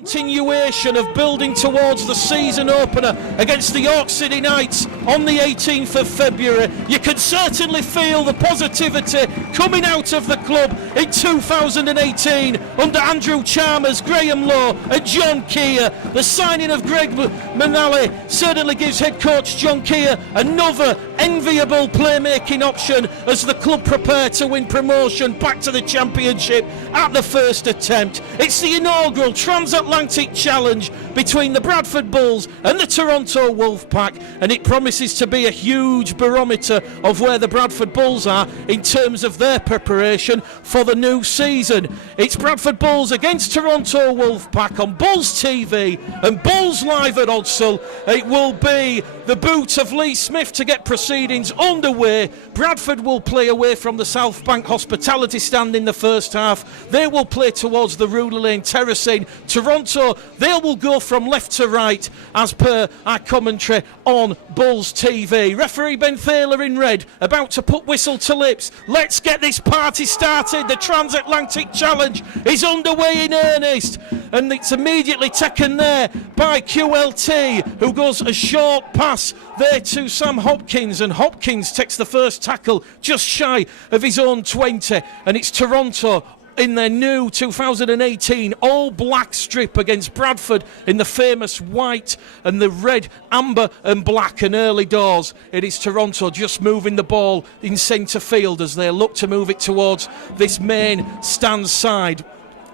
Continuation of building towards the season opener against the York City Knights on the 18th of February. You can certainly feel the positivity coming out of the club in 2018 under Andrew Chalmers, Graham Lowe and John Keir. The signing of Greg Manali certainly gives head coach John Keir another enviable playmaking option as the club prepare to win promotion back to the Championship at the first attempt. It's the inaugural transatlantic challenge between the Bradford Bulls and the Toronto Wolfpack, and it promises to be a huge barometer of where the Bradford Bulls are in terms of their preparation for the new season. It's Bradford Bulls against Toronto Wolfpack on Bulls TV and Bulls Live at Odsal. It will be the boot of Lee Smith to get proceedings underway. Bradford will play away from the South Bank Hospitality Stand in the first half. They will play towards the Ruler Lane terracing. Toronto, they will go from left to right as per our commentary on Bulls TV. Referee Ben Thaler in red, about to put whistle to lips. Let's get this party started. The Transatlantic Challenge is underway in earnest, and it's immediately taken there by QLT, who goes a short pass there to Sam Hopkins, and Hopkins takes the first tackle just shy of his own 20, and it's Toronto in their new 2018 all-black strip against Bradford in the famous white and the red, amber and black, and early doors. It is Toronto just moving the ball in centre field as they look to move it towards this main stand side,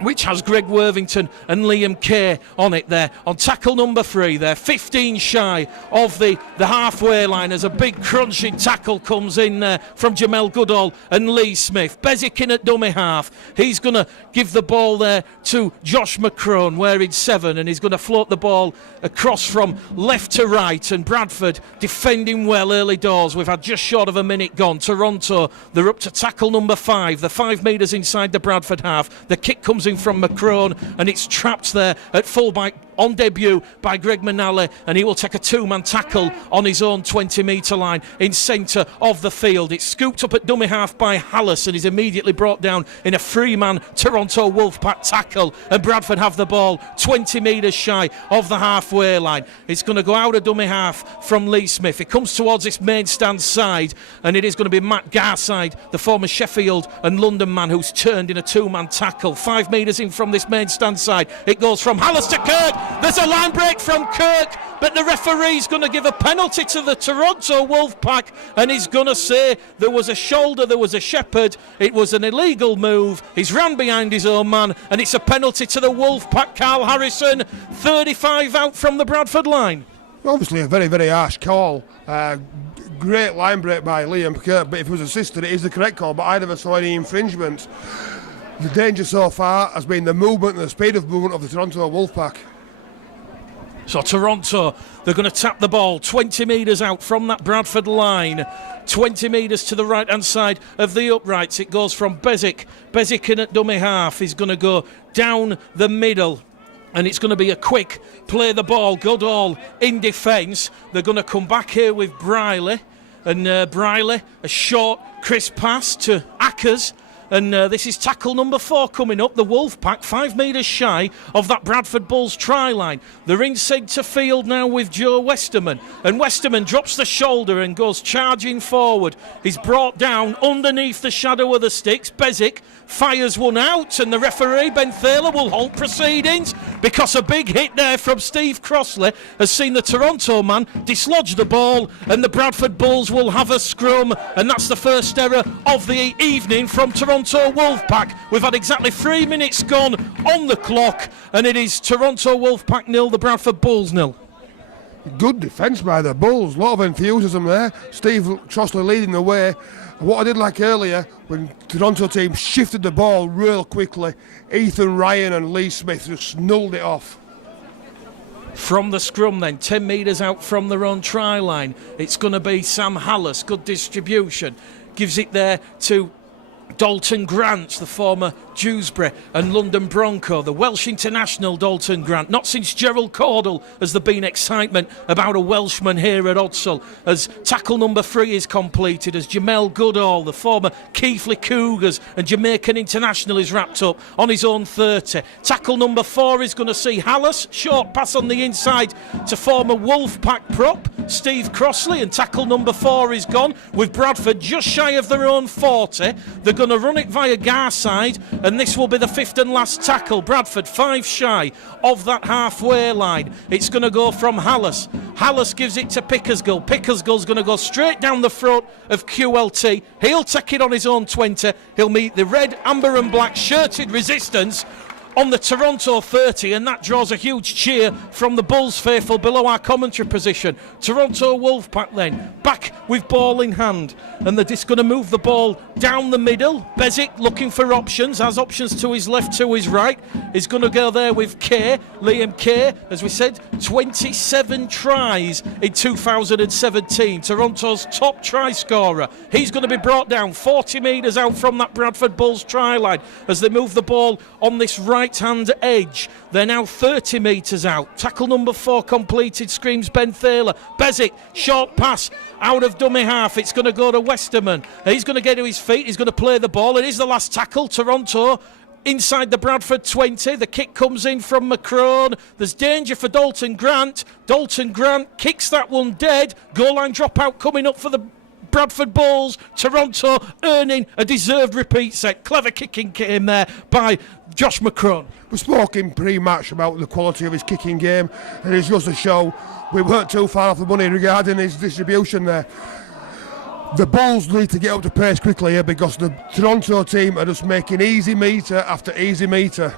which has Greg Worthington and Liam Kay on it there. On tackle number 3 there, 15 shy of the halfway line as a big crunching tackle comes in there from Jamel Goodall and Lee Smith. Bezic in at dummy half. He's going to give the ball there to Josh McCrone wearing 7, and he's going to float the ball across from left to right, and Bradford defending well early doors. We've had just short of a minute gone. Toronto, they're up to tackle number 5. The 5 metres inside the Bradford half. The kick comes in from McCrone, and it's trapped there at fullback on debut by Greg Manali, and he will take a 2-man tackle on his own 20-metre line in centre of the field. It's scooped up at dummy half by Hallis and is immediately brought down in a 3-man Toronto Wolfpack tackle, and Bradford have the ball 20 metres shy of the halfway line. It's going to go out of dummy half from Lee Smith. It comes towards this main stand side, and it is going to be Matt Garside, the former Sheffield and London man, who's turned in a 2-man tackle. 5 metres in from this main stand side. It goes from Hallis to Kirk. There's a line break from Kirk, but the referee's going to give a penalty to the Toronto Wolfpack, and he's going to say there was a shoulder, there was a shepherd, it was an illegal move, he's ran behind his own man, and it's a penalty to the Wolfpack. Carl Harrison, 35 out from the Bradford line. Obviously a very, very harsh call. Great line break by Liam Kirk, but if it was assisted, it is the correct call, but I never saw any infringement. The danger so far has been the movement and the speed of movement of the Toronto Wolfpack. So Toronto, they're going to tap the ball 20 metres out from that Bradford line. 20 metres to the right-hand side of the uprights. It goes from Bezic. Bezic in at dummy half. He's going to go down the middle, and it's going to be a quick play the ball. Goodall in defence. They're going to come back here with Briley. And Briley, a short, crisp pass to Ackers. And this is tackle number 4 coming up. The Wolfpack 5 metres shy of that Bradford Bulls try line. They're in centre field now with Joe Westerman, and Westerman drops the shoulder and goes charging forward. He's brought down underneath the shadow of the sticks. Bezic fires one out, and the referee Ben Thaler will halt proceedings because a big hit there from Steve Crossley has seen the Toronto man dislodge the ball, and the Bradford Bulls will have a scrum, and that's the first error of the evening from Toronto Wolfpack. We've had exactly 3 minutes gone on the clock, and it is Toronto Wolfpack 0, the Bradford Bulls 0. Good defence by the Bulls, a lot of enthusiasm there. Steve Crossley leading the way. What I did like earlier, when Toronto team shifted the ball real quickly, Ethan Ryan and Lee Smith just nulled it off. From the scrum then, 10 metres out from their own try line, it's going to be Sam Hallis. Good distribution. Gives it there to Dalton Grant, the former Dewsbury and London Bronco. The Welsh international Dalton Grant. Not since Gerald Caudle has there been excitement about a Welshman here at Odsal, as tackle number 3 is completed, as Jamel Goodall, the former Keighley Cougars and Jamaican international, is wrapped up on his own 30. Tackle number 4 is going to see Hallis. Short pass on the inside to former Wolfpack prop Steve Crossley, and tackle number 4 is gone with Bradford just shy of their own 40. They're going to run it via Garside, and this will be the 5th and last tackle. Bradford 5 shy of that halfway line. It's going to go from Hallis. Hallis gives it to Pickersgill. Pickersgill's going to go straight down the front of QLT. He'll take it on his own 20. He'll meet the red, amber and black shirted resistance on the Toronto 30, and that draws a huge cheer from the Bulls faithful below our commentary position. Toronto Wolfpack then back with ball in hand, and they're just going to move the ball down the middle. Bezic looking for options, has options to his left, to his right. He's going to go there with Kay, Liam Kay, as we said, 27 tries in 2017. Toronto's top try scorer. He's going to be brought down 40 metres out from that Bradford Bulls try line as they move the ball on this right-hand edge. They're now 30 metres out. Tackle number 4 completed, screams Ben Thaler. Bezic, short pass out of dummy half. It's going to go to Westerman. He's going to get to his feet. He's going to play the ball. It is the last tackle. Toronto inside the Bradford 20. The kick comes in from Macron. There's danger for Dalton Grant. Dalton Grant kicks that one dead. Goal line dropout coming up for the Bradford Bulls. Toronto earning a deserved repeat set. Clever kicking came there by Josh Macron. We spoke in pre-match about the quality of his kicking game, and it's just a show we weren't too far off the money regarding his distribution there. The Bulls need to get up to pace quickly here, because the Toronto team are just making easy metre after easy metre.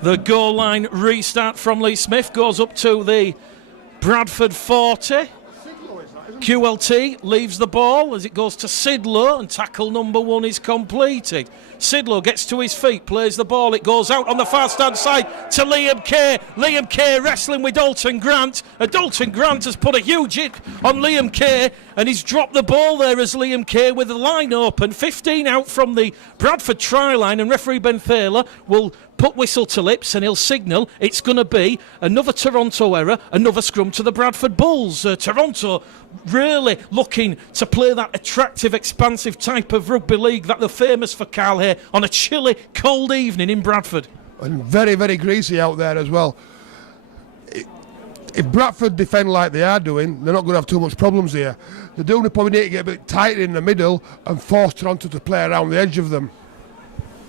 The goal line restart from Lee Smith goes up to the Bradford 40. QLT leaves the ball as it goes to Sidlow, and tackle number 1 is completed. Sidlow gets to his feet, plays the ball, it goes out on the far stand side to Liam Kay. Liam Kay wrestling with Dalton Grant, and Dalton Grant has put a huge hit on Liam Kay, and he's dropped the ball there as Liam Kay with the line open. 15 out from the Bradford try line, and referee Ben Thaler will put whistle to lips and he'll signal it's going to be another Toronto error, another scrum to the Bradford Bulls. Toronto really looking to play that attractive, expansive type of rugby league that they're famous for, Carl, here on a chilly, cold evening in Bradford. And very, very greasy out there as well. If Bradford defend like they are doing, they're not going to have too much problems here. They do probably need to get a bit tighter in the middle and force Toronto to play around the edge of them.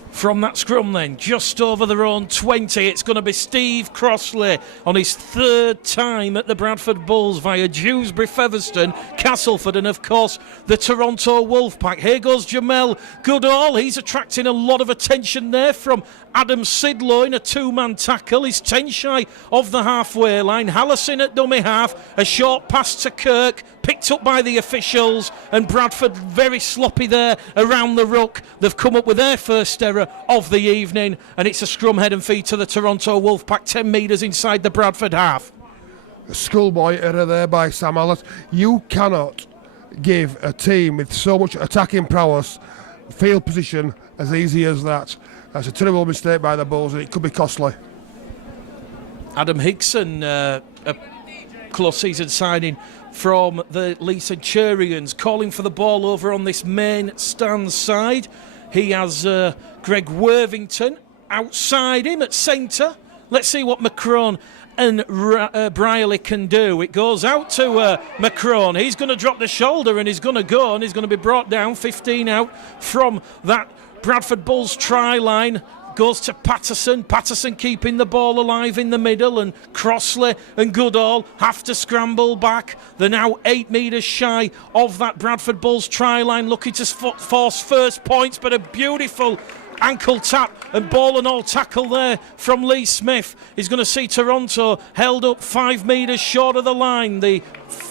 From that scrum then, just over their own 20, it's going to be Steve Crossley on his 3rd time at the Bradford Bulls via Dewsbury, Featherstone, Castleford and of course the Toronto Wolfpack. Here goes Jamel Goodall. He's attracting a lot of attention there from Adam Sidlow in a 2-man tackle. He's 10 shy of the halfway line. Hallison at dummy half, a short pass to Kirk, picked up by the officials, and Bradford very sloppy there around the ruck. They've come up with their first error of the evening, and it's a scrum head and feet to the Toronto Wolfpack, 10 metres inside the Bradford half. A schoolboy error there by Sam Allen. You cannot give a team with so much attacking prowess field position as easy as that. That's a terrible mistake by the Bulls, and it could be costly. Adam Higson, a close season signing from the Lee Centurions, calling for the ball over on this main stand side. He has Greg Worthington outside him at centre. Let's see what Macron and Brierley can do. It goes out to Macron. He's going to drop the shoulder and he's going to go, and he's going to be brought down 15 out from that Bradford Bulls try line. Goes to Patterson. Patterson keeping the ball alive in the middle, and Crossley and Goodall have to scramble back. They're now 8 metres shy of that Bradford Bulls try line, looking to force first points, but a beautiful ankle tap and ball and all tackle there from Lee Smith is going to see Toronto held up 5 metres short of the line. The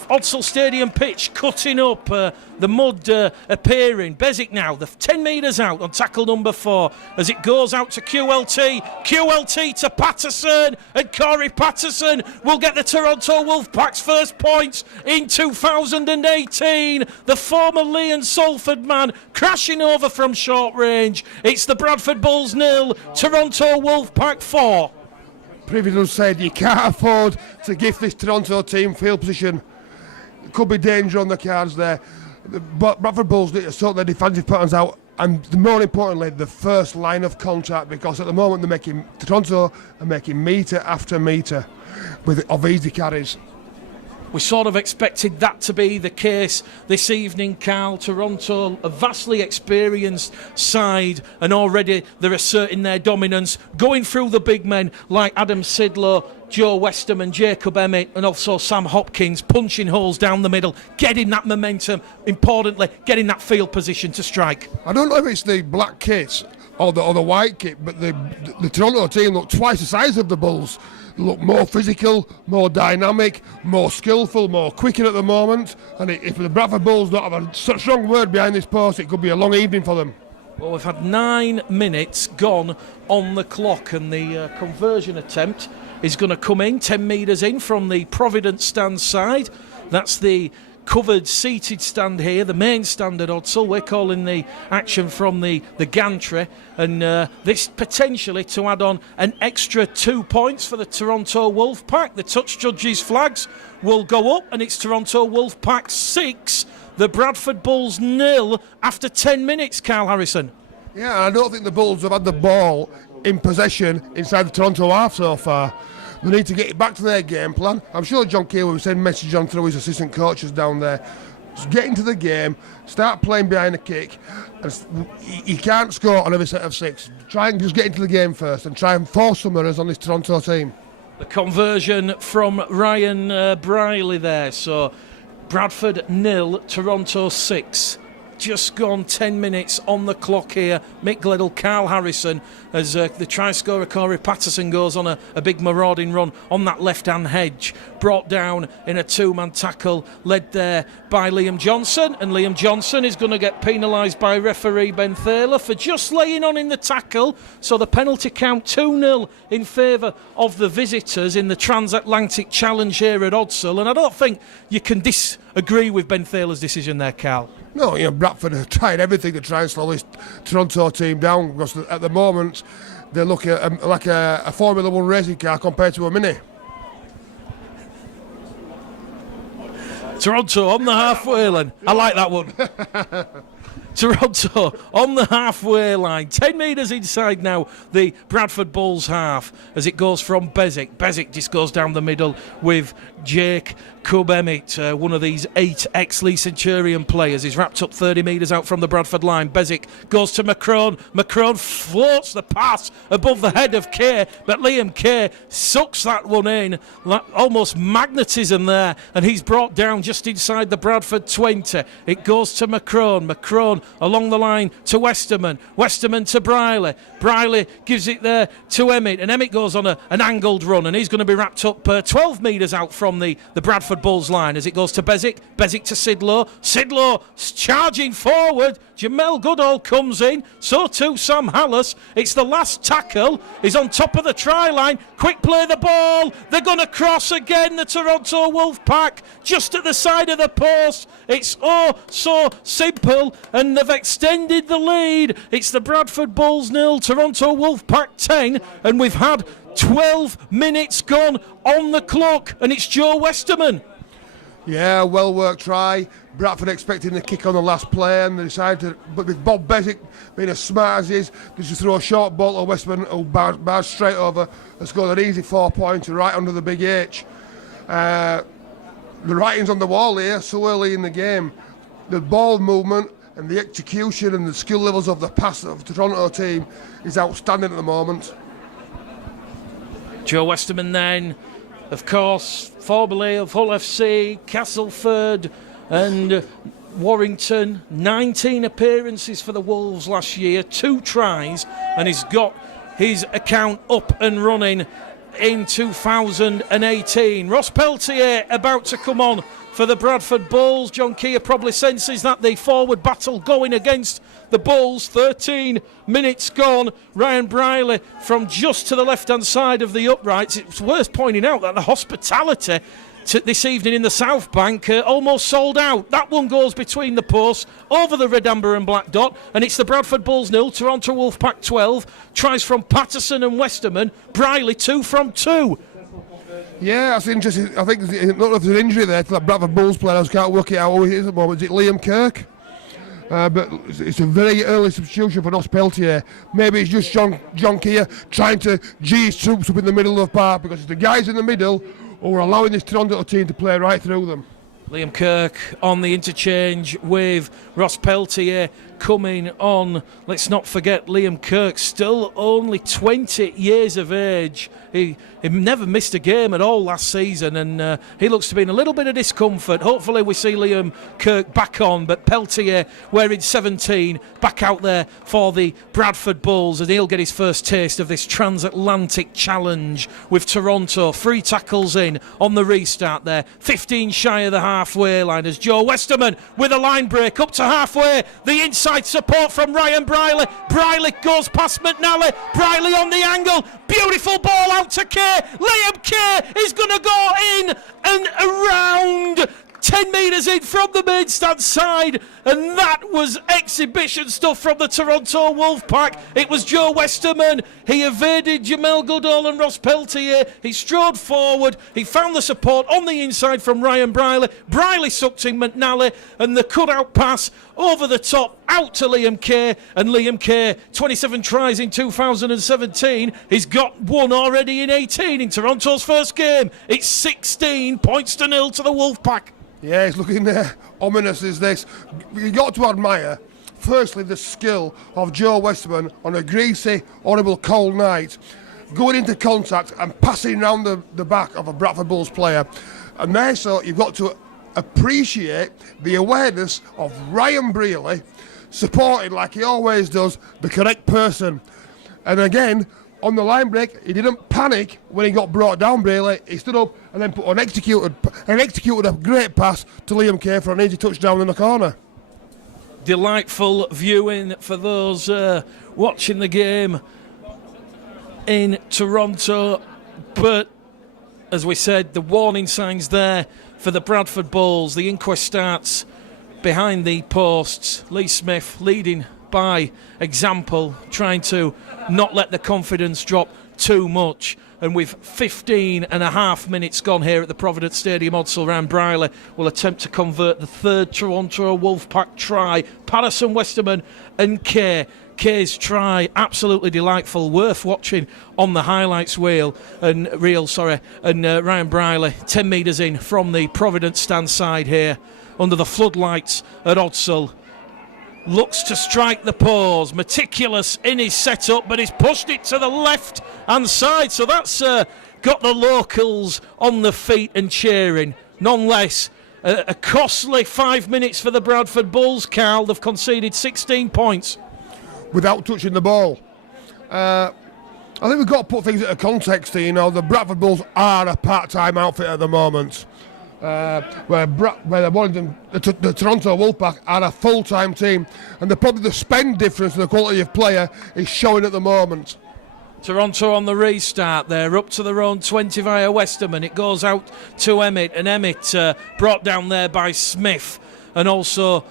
Odsal Stadium pitch cutting up, the mud appearing. Bezic now, the 10 metres out on tackle number 4 as it goes out to QLT to Patterson, and Corey Patterson will get the Toronto Wolfpack's first points in 2018. The former Lee and Salford man crashing over from short range. It's the Bradford Bulls 0, Toronto Wolfpack 4. Previously said you can't afford to give this Toronto team field position. Could be danger on the cards there. But Bradford Bulls need to sort their defensive patterns out, and more importantly, the first line of contact, because at the moment Toronto are making metre after metre of easy carries. We sort of expected that to be the case this evening, Carl. Toronto, a vastly experienced side, and already they're asserting their dominance, going through the big men like Adam Sidlow, Joe Westerman, Jacob Emmett, and also Sam Hopkins, punching holes down the middle, getting that momentum, importantly, getting that field position to strike. I don't know if it's the black kit or the white kit, but the Toronto team look twice the size of the Bulls. Look more physical, more dynamic, more skillful, more quicker at the moment. And if the Bradford Bulls don't have a such strong word behind this post, it could be a long evening for them. Well, we've had 9 minutes gone on the clock, and the conversion attempt is going to come in 10 metres in from the Providence stand side. That's the covered seated stand here, the main stand at Odsal. We're calling the action from the gantry, and this potentially to add on an extra 2 points for the Toronto Wolfpack. The touch judges' flags will go up, and it's Toronto Wolfpack 6, the Bradford Bulls 0 after 10 minutes, Carl Harrison. Yeah, I don't think the Bulls have had the ball in possession inside the Toronto half so far. They need to get it back to their game plan. I'm sure John Keele will send a message on through his assistant coaches down there. Just get into the game, start playing behind the kick. And you can't score on every set of 6. Try and just get into the game first and try and force some errors on this Toronto team. The conversion from Ryan Briley there. So Bradford 0, Toronto 6. Just gone 10 minutes on the clock here. Mick Gledhill, Carl Harrison, as the try scorer Corey Patterson goes on a big marauding run on that left-hand hedge. Brought down in a 2-man tackle, led there by Liam Johnson. And Liam Johnson is going to get penalised by referee Ben Thaler for just laying on in the tackle. So the penalty count 2-0 in favour of the visitors in the Transatlantic Challenge here at Odsal. And I don't think you can disagree with Ben Thaler's decision there, Carl. No, Bradford have tried everything to try and slow this Toronto team down, because at the moment they look like a Formula 1 racing car compared to a Mini. Toronto on the halfway line. I like that one. Toronto on the halfway line. 10 metres inside now, the Bradford Bulls half, as it goes from Bezic. Bezic just goes down the middle with Jake Emmett, one of these 8 ex-Lee Centurion players. He's wrapped up 30 metres out from the Bradford line. Bezic goes to McCrone. McCrone floats the pass above the head of Kay, but Liam Kay sucks that one in. Almost magnetism there, and he's brought down just inside the Bradford 20. It goes to McCrone. McCrone along the line to Westerman. Westerman to Briley. Briley gives it there to Emmett, and Emmett goes on an angled run, and he's going to be wrapped up 12 metres out from the Bradford Bulls line as it goes to Bezic. Bezic to Sidlow. Sidlow charging forward. Jamel Goodall comes in. So too Sam Hallis. It's the last tackle. He's on top of the try line. Quick play the ball. They're going to cross again, the Toronto Wolfpack, just at the side of the post. It's oh so simple, and they've extended the lead. It's the Bradford Bulls 0, Toronto Wolfpack 10, and we've had 12 minutes gone on the clock, and it's Joe Westerman. Yeah, well worked try. Bradford expecting the kick on the last play, and they decided to, but with Bob Bezic being as smart as he is, just throw a short ball to Westerman, who bars straight over and scored an easy 4-pointer right under the big H. The writing's on the wall here so early in the game. The ball movement and the execution and the skill levels of the pass of the Toronto team is outstanding at the moment. Joe Westerman then, of course, formerly of Hull FC, Castleford and Warrington. 19 appearances for the Wolves last year, 2 tries, and he's got his account up and running in 2018. Ross Peltier about to come on for the Bradford Bulls. John Keir probably senses that the forward battle going against the Bulls. 13 minutes gone. Ryan Briley from just to the left-hand side of the uprights. It's worth pointing out that the hospitality this evening in the South Bank almost sold out. That one goes between the posts over the red, amber and black dot, and it's the Bradford Bulls 0, Toronto Wolfpack 12. Tries from Patterson and Westerman. Briley 2 from 2. Yeah, that's interesting. I think I don't know if there's an injury there to that Bradford Bulls player. I just can't work it out who it is at the moment. Is it Liam Kirk? But it's a very early substitution for Ross Peltier. Maybe it's just John Keir trying to G his troops up in the middle of the park, because it's the guys in the middle who are allowing this Toronto team to play right through them. Liam Kirk on the interchange with Ross Peltier coming on. Let's not forget Liam Kirk, still only 20 years of age. He never missed a game at all last season, and he looks to be in a little bit of discomfort. Hopefully we see Liam Kirk back on, but Peltier, wearing 17, back out there for the Bradford Bulls, and he'll get his first taste of this transatlantic challenge with Toronto. 3 tackles in on the restart there. 15 shy of the halfway line as Joe Westerman with a line break up to halfway. The inside support from Ryan Briley. Briley goes past McNally. Briley on the angle. Beautiful ball out to Kerr. Liam Kerr is going to go in and around 10 metres in from the main stand side, and that was exhibition stuff from the Toronto Wolfpack. It was Joe Westerman. He evaded Jamel Goodall and Ross Peltier. He strode forward. He found the support on the inside from Ryan Briley. Briley sucked in McNally, and the cut-out pass over the top out to Liam Kerr, and Liam Kerr, 27 tries in 2017. He's got one already in 18 in Toronto's first game. It's 16 points to 0 to the Wolfpack. Yeah, it's looking ominous as this. You've got to admire, firstly, the skill of Joe Westerman on a greasy, horrible, cold night, going into contact and passing round the back of a Bradford Bulls player. And there, so you've got to appreciate the awareness of Ryan Briley, supporting, like he always does, the correct person. And again, on the line break, he didn't panic when he got brought down, Briley. He stood up and then executed a great pass to Liam Kerr for an easy touchdown in the corner. Delightful viewing for those watching the game in Toronto. But, as we said, the warning signs there for the Bradford Bulls. The inquest starts behind the posts. Lee Smith leading by example, trying to not let the confidence drop too much. And with 15 and a half minutes gone here at the Providence Stadium, Odsal, Ryan Briley will attempt to convert the third Toronto Wolfpack try. Patterson, Westerman and Kerr. Kerr's try, absolutely delightful, worth watching on the highlights reel. And Ryan Briley, 10 metres in from the Providence stand side here, under the floodlights at Odsal. Looks to strike the pause, meticulous in his setup, but he's pushed it to the left-hand side, so that's got the locals on the feet and cheering. Nonetheless, a costly 5 minutes for the Bradford Bulls, Carl. They've conceded 16 points. Without touching the ball. I think we've got to put things into context here. You know, the Bradford Bulls are a part-time outfit at the moment. Where the Toronto Wolfpack are a full-time team, and the spend difference in the quality of player is showing at the moment. Toronto on the restart there, up to their own 20 via Westerman. It goes out to Emmett, and Emmett brought down there by Smith, and also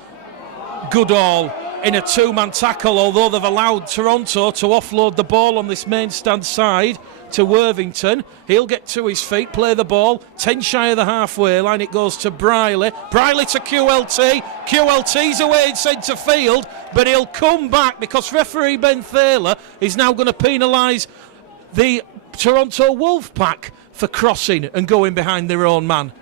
Goodall in a two-man tackle, although they've allowed Toronto to offload the ball on this main stand side to Worthington. He'll get to his feet, play the ball, 10 shy of the halfway line. It goes to Briley. Briley to QLT. QLT's away in centre field, but he'll come back because referee Ben Thaler is now going to penalise the Toronto Wolfpack for crossing and going behind their own man.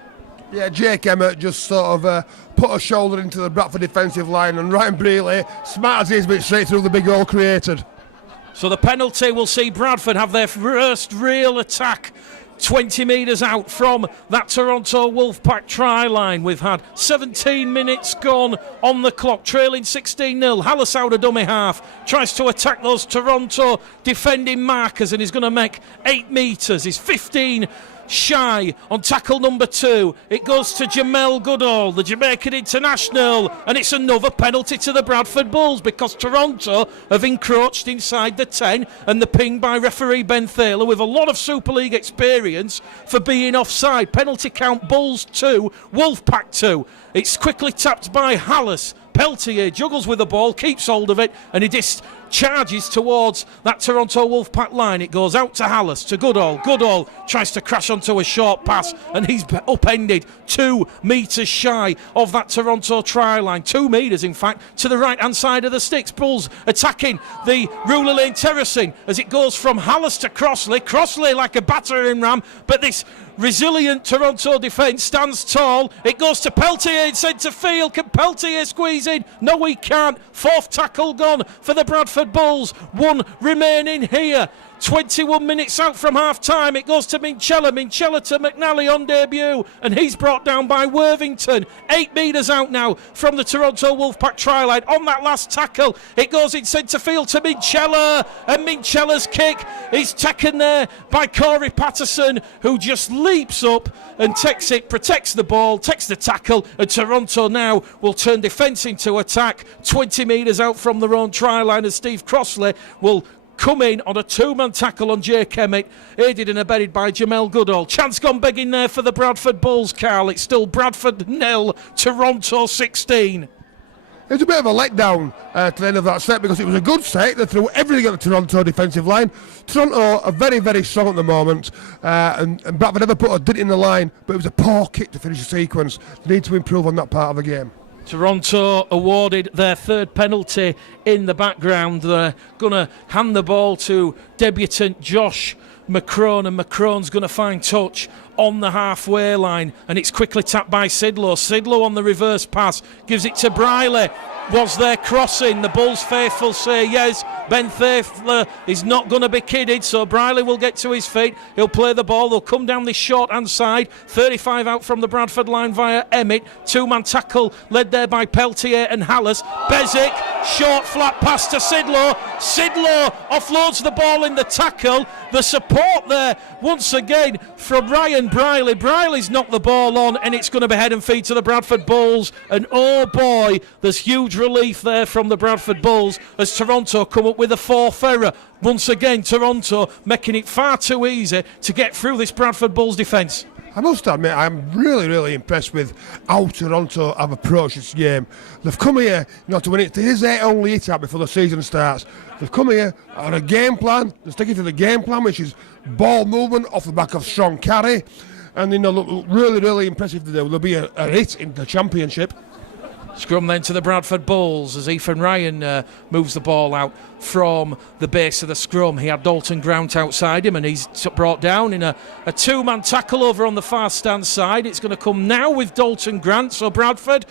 Yeah, Jake Emmett just sort of put a shoulder into the Bradford defensive line, and Ryan Briley, smart as he is, went straight through the big hole created. So the penalty will see Bradford have their first real attack 20 metres out from that Toronto Wolfpack try line. We've had 17 minutes gone on the clock, trailing 16-0. Hallis out of dummy half, tries to attack those Toronto defending markers, and he's going to make 8 metres. He's 15 shy on tackle number 2. It goes to Jamel Goodall, the Jamaican international, and it's another penalty to the Bradford Bulls because Toronto have encroached inside the 10, and the ping by referee Ben Thaler, with a lot of Super League experience, for being offside. Penalty count, Bulls 2, Wolfpack 2. It's quickly tapped by Hallis. Peltier juggles with the ball, keeps hold of it, and he charges towards that Toronto Wolfpack line. It goes out to Hallis, to Goodall. Goodall tries to crash onto a short pass, and he's upended 2 metres shy of that Toronto try line. 2 metres, in fact, to the right-hand side of the sticks. Bulls attacking the Ruler Lane terracing as it goes from Hallis to Crossley. Crossley like a battering ram, but this resilient Toronto defence stands tall. It goes to Peltier in centre field. Can Peltier squeeze in? No, he can't. 4th tackle gone for the Bradford Bulls. 1 remaining here. 21 minutes out from half-time. It goes to Minchella. Minchella to McNally on debut, and he's brought down by Worthington. 8 metres out now from the Toronto Wolfpack try line. On that last tackle, it goes in centre field to Minchella, and Minchella's kick is taken there by Corey Patterson, who just leaps up and takes it, protects the ball, takes the tackle, and Toronto now will turn defence into attack. 20 metres out from their own try line, as Steve Crossley will come in on a 2-man tackle on Jake Emmett, aided and abetted by Jamel Goodall. Chance gone begging there for the Bradford Bulls, Carl. It's still Bradford 0, Toronto 16. It was a bit of a letdown to the end of that set because it was a good set. They threw everything at the Toronto defensive line. Toronto are very, very strong at the moment, and Bradford never put a dent in the line, but it was a poor kick to finish the sequence. They need to improve on that part of the game. Toronto awarded their 3rd penalty in the background. They're going to hand the ball to debutant Josh McCrone, and McCrone's going to find touch on the halfway line, and it's quickly tapped by Sidlow. Sidlow on the reverse pass, gives it to Briley. Was there crossing? The Bulls faithful say yes. Ben Thaler is not going to be kidded, so Briley will get to his feet. He'll play the ball. They'll come down this short-hand side. 35 out from the Bradford line via Emmett. 2-man tackle led there by Peltier and Hallis. Bezic, short flat pass to Sidlow. Sidlow offloads the ball in the tackle. The support there once again from Ryan Briley. Briley's knocked the ball on, and it's going to be head and feet to the Bradford Bulls. And oh boy, there's huge relief there from the Bradford Bulls as Toronto come up with a 4th error. Once again, Toronto making it far too easy to get through this Bradford Bulls defence. I must admit, I'm really, really impressed with how Toronto have approached this game. They've come here, to win it. This is their only hit out before the season starts. They've come here on a game plan. They're sticking to the game plan, which is ball movement off the back of strong carry. And, look really, really impressive today. There'll be a hit in the championship. Scrum then to the Bradford Bulls as Ethan Ryan moves the ball out from the base of the scrum. He had Dalton Grant outside him, and he's brought down in a 2-man tackle over on the far stand side. It's going to come now with Dalton Grant, so Bradford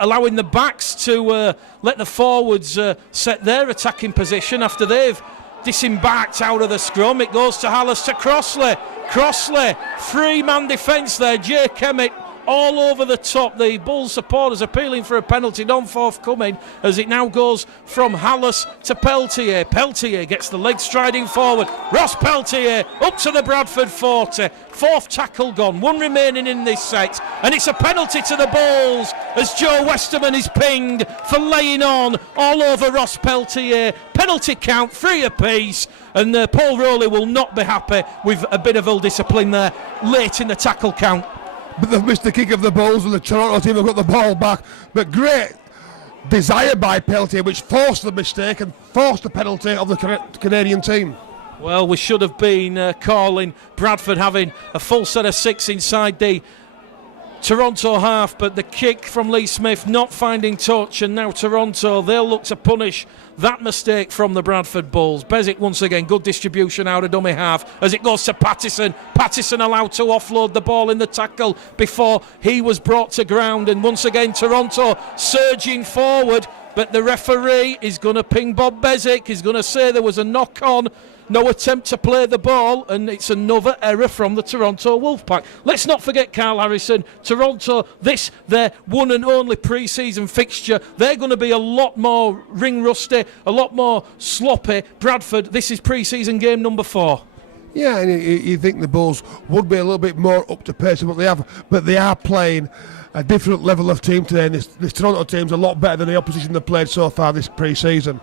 allowing the backs to let the forwards set their attacking position after they've disembarked out of the scrum. It goes to Hallis to Crossley. Crossley, 3-man defence there. Jake Emmett all over the top. The Bulls supporters appealing for a penalty, non forthcoming, as it now goes from Hallis to Peltier. Peltier gets the leg striding forward. Ross Peltier up to the Bradford 40. 4th tackle gone, 1 remaining in this set, and it's a penalty to the Bulls as Joe Westerman is pinged for laying on all over Ross Peltier. Penalty count, 3 apiece, and Paul Rowley will not be happy with a bit of ill discipline there late in the tackle count. But they've missed the kick of the Bulls, and the Toronto team have got the ball back. But great desire by Peltier, which forced the mistake and forced the penalty of the Canadian team. Well, we should have been calling Bradford having a full set of 6 inside the Toronto half, but the kick from Lee Smith not finding touch, and now Toronto, they'll look to punish that mistake from the Bradford Bulls. Bezic once again, good distribution out of dummy half as it goes to Pattison. Pattison allowed to offload the ball in the tackle before he was brought to ground, and once again Toronto surging forward, but the referee is going to ping Bob Bezic. He's going to say there was a knock on no attempt to play the ball, and it's another error from the Toronto Wolfpack. Let's not forget, Carl Harrison, Toronto, this their one and only pre-season fixture. They're going to be a lot more ring rusty, a lot more sloppy. Bradford, this is pre-season game number 4. Yeah, and you think the Bulls would be a little bit more up to pace than what they have, but they are playing a different level of team today, and this Toronto team's a lot better than the opposition they've played so far this pre-season.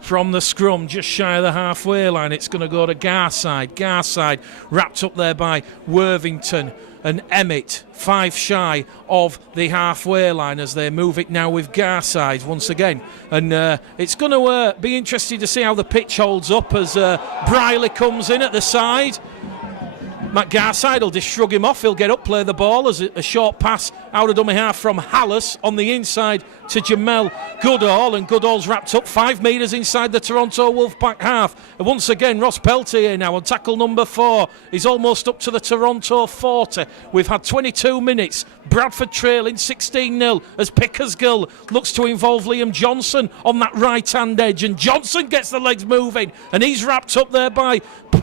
From the scrum, just shy of the halfway line, it's going to go to Garside. Garside wrapped up there by Worthington and Emmett, 5 shy of the halfway line as they move it now with Garside once again. And it's going to be interesting to see how the pitch holds up as Briley comes in at the side. Matt Garside will just shrug him off. He'll get up, play the ball as a short pass out of dummy half from Hallis on the inside to Jamel Goodall, and Goodall's wrapped up 5 metres inside the Toronto Wolfpack half. And once again, Ross Peltier now on tackle number 4. He's almost up to the Toronto 40. We've had 22 minutes. Bradford trailing 16-0 as Pickersgill looks to involve Liam Johnson on that right-hand edge, and Johnson gets the legs moving, and he's wrapped up there by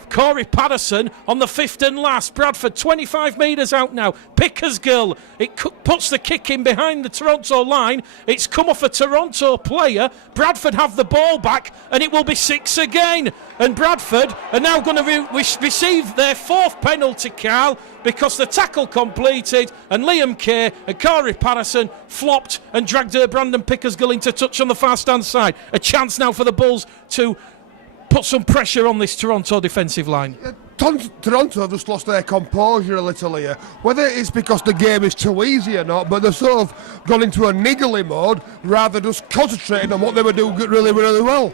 Corey Patterson on the 5th and last. Bradford 25 metres out now. Pickersgill, it puts the kick in behind the Toronto line. It's come off a Toronto player. Bradford have the ball back, and it will be 6 again. And Bradford are now going to receive their 4th penalty, Carl, because the tackle completed, and Liam Kay and Corey Patterson flopped and dragged Brandon Pickersgill into touch on the far stand side. A chance now for the Bulls to put some pressure on this Toronto defensive line. Toronto have just lost their composure a little here. Whether it's because the game is too easy or not, but they've sort of gone into a niggly mode rather than just concentrating on what they were doing really, really well.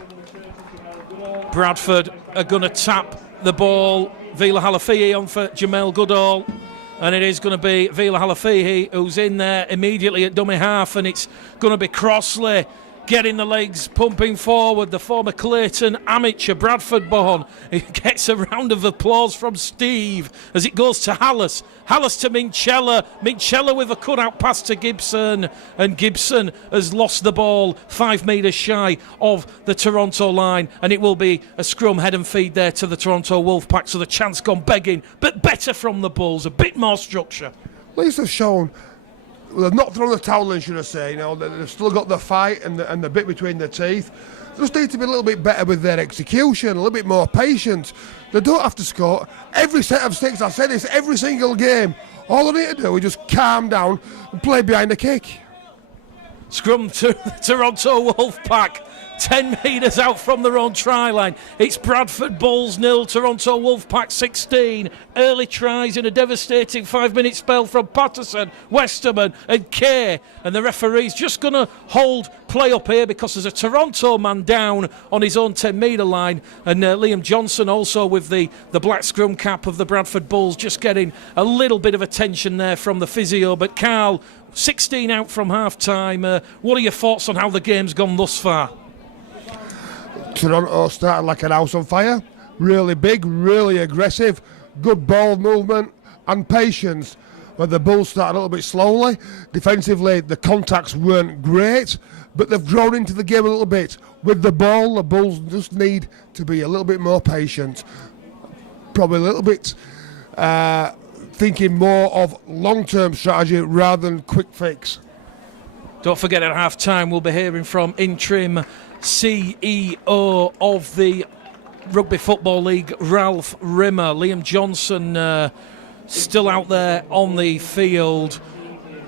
Bradford are going to tap the ball. Vila Halafihi on for Jamel Goodall. And it is going to be Vila Halafihi who's in there immediately at dummy half, and it's going to be Crossley getting the legs, pumping forward, the former Clayton amateur Bradford born. He gets a round of applause from Steve as it goes to Hallis. Hallis to Minchella. Minchella with a cut-out pass to Gibson, and Gibson has lost the ball 5 metres shy of the Toronto line, and it will be a scrum head and feed there to the Toronto Wolfpack, so the chance gone begging, but better from the Bulls, a bit more structure. At least they've shown. Well, they've not thrown the towel in, should I say. You know, they've still got the fight and the bit between their teeth. They just need to be a little bit better with their execution, a little bit more patient. They don't have to score every set of 6. I say this every single game. All they need to do is just calm down and play behind the kick. Scrum to the Toronto Wolfpack. 10 metres out from their own try line. It's Bradford Bulls 0, Toronto Wolfpack 16. Early tries in a devastating 5-minute spell from Patterson, Westerman and Kay. And the referee's just going to hold play up here because there's a Toronto man down on his own 10-metre line. And Liam Johnson also with the black scrum cap of the Bradford Bulls, just getting a little bit of attention there from the physio. But Carl, 16 out from half-time. What are your thoughts on how the game's gone thus far? Toronto started like an house on fire. Really big, really aggressive, good ball movement and patience. But the Bulls started a little bit slowly. Defensively, the contacts weren't great, but they've grown into the game a little bit. With the ball, the Bulls just need to be a little bit more patient. Probably a little bit thinking more of long-term strategy rather than quick fix. Don't forget, at half-time we'll be hearing from interim CEO of the Rugby Football League, Ralph Rimmer. Liam Johnson still out there on the field,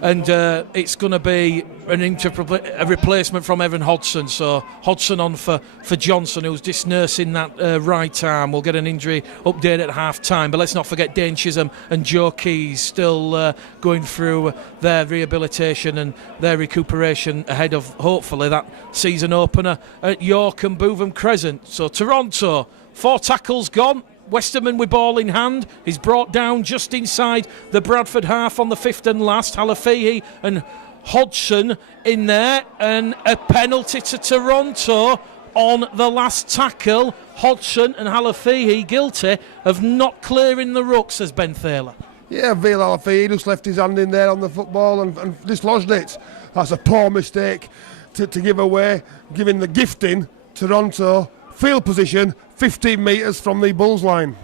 and it's going to be a replacement from Evan Hodgson. So Hodgson on for Johnson, who's just nursing that right arm. We'll get an injury update at half-time, but let's not forget Dane Chisholm and Joe Keys still going through their rehabilitation and their recuperation ahead of hopefully that season opener at York and Bootham Crescent. So Toronto, 4 tackles gone. Westerman with ball in hand is brought down just inside the Bradford half on the 5th and last. Halafihi and Hodgson in there, and a penalty to Toronto on the last tackle. Hodgson and Halafihi guilty of not clearing the ruck, says Ben Thaler. Yeah, Vila Halafihi just left his hand in there on the football and dislodged it. That's a poor mistake to give away, giving the gifting Toronto field position 15 metres from the Bulls line.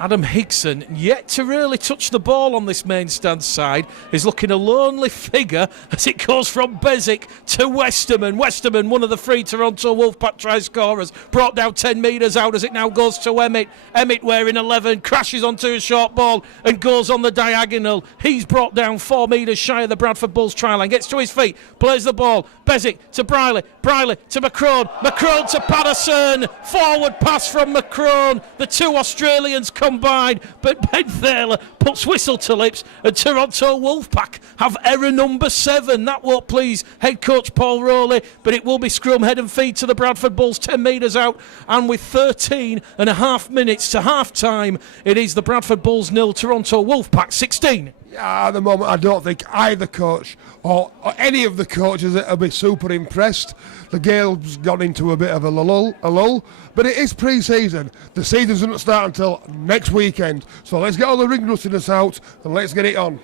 Adam Higson, yet to really touch the ball on this main stand side, is looking a lonely figure as it goes from Bezic to Westerman. Westerman, one of the 3 Toronto Wolfpack try scorers, brought down 10 metres out as it now goes to Emmett. Emmett, wearing 11, crashes onto a short ball and goes on the diagonal. He's brought down 4 metres shy of the Bradford Bulls try line, gets to his feet, plays the ball. Bezic to Briley, Briley to McCrone, McCrone to Patterson. Forward pass from McCrone. The 2 Australians combined, but Ben Thaler puts whistle to lips, and Toronto Wolfpack have error number 7. That won't please head coach Paul Rowley, but it will be scrum, head and feed to the Bradford Bulls, 10 metres out, and with 13 and a half minutes to half time, it is the Bradford Bulls 0, Toronto Wolfpack 16. Yeah, at the moment, I don't think either coach or any of the coaches will be super impressed. The Gale's got into a bit of a lull, but it is pre-season. The season doesn't start until next weekend, so let's get all the ring rustiness out and let's get it on.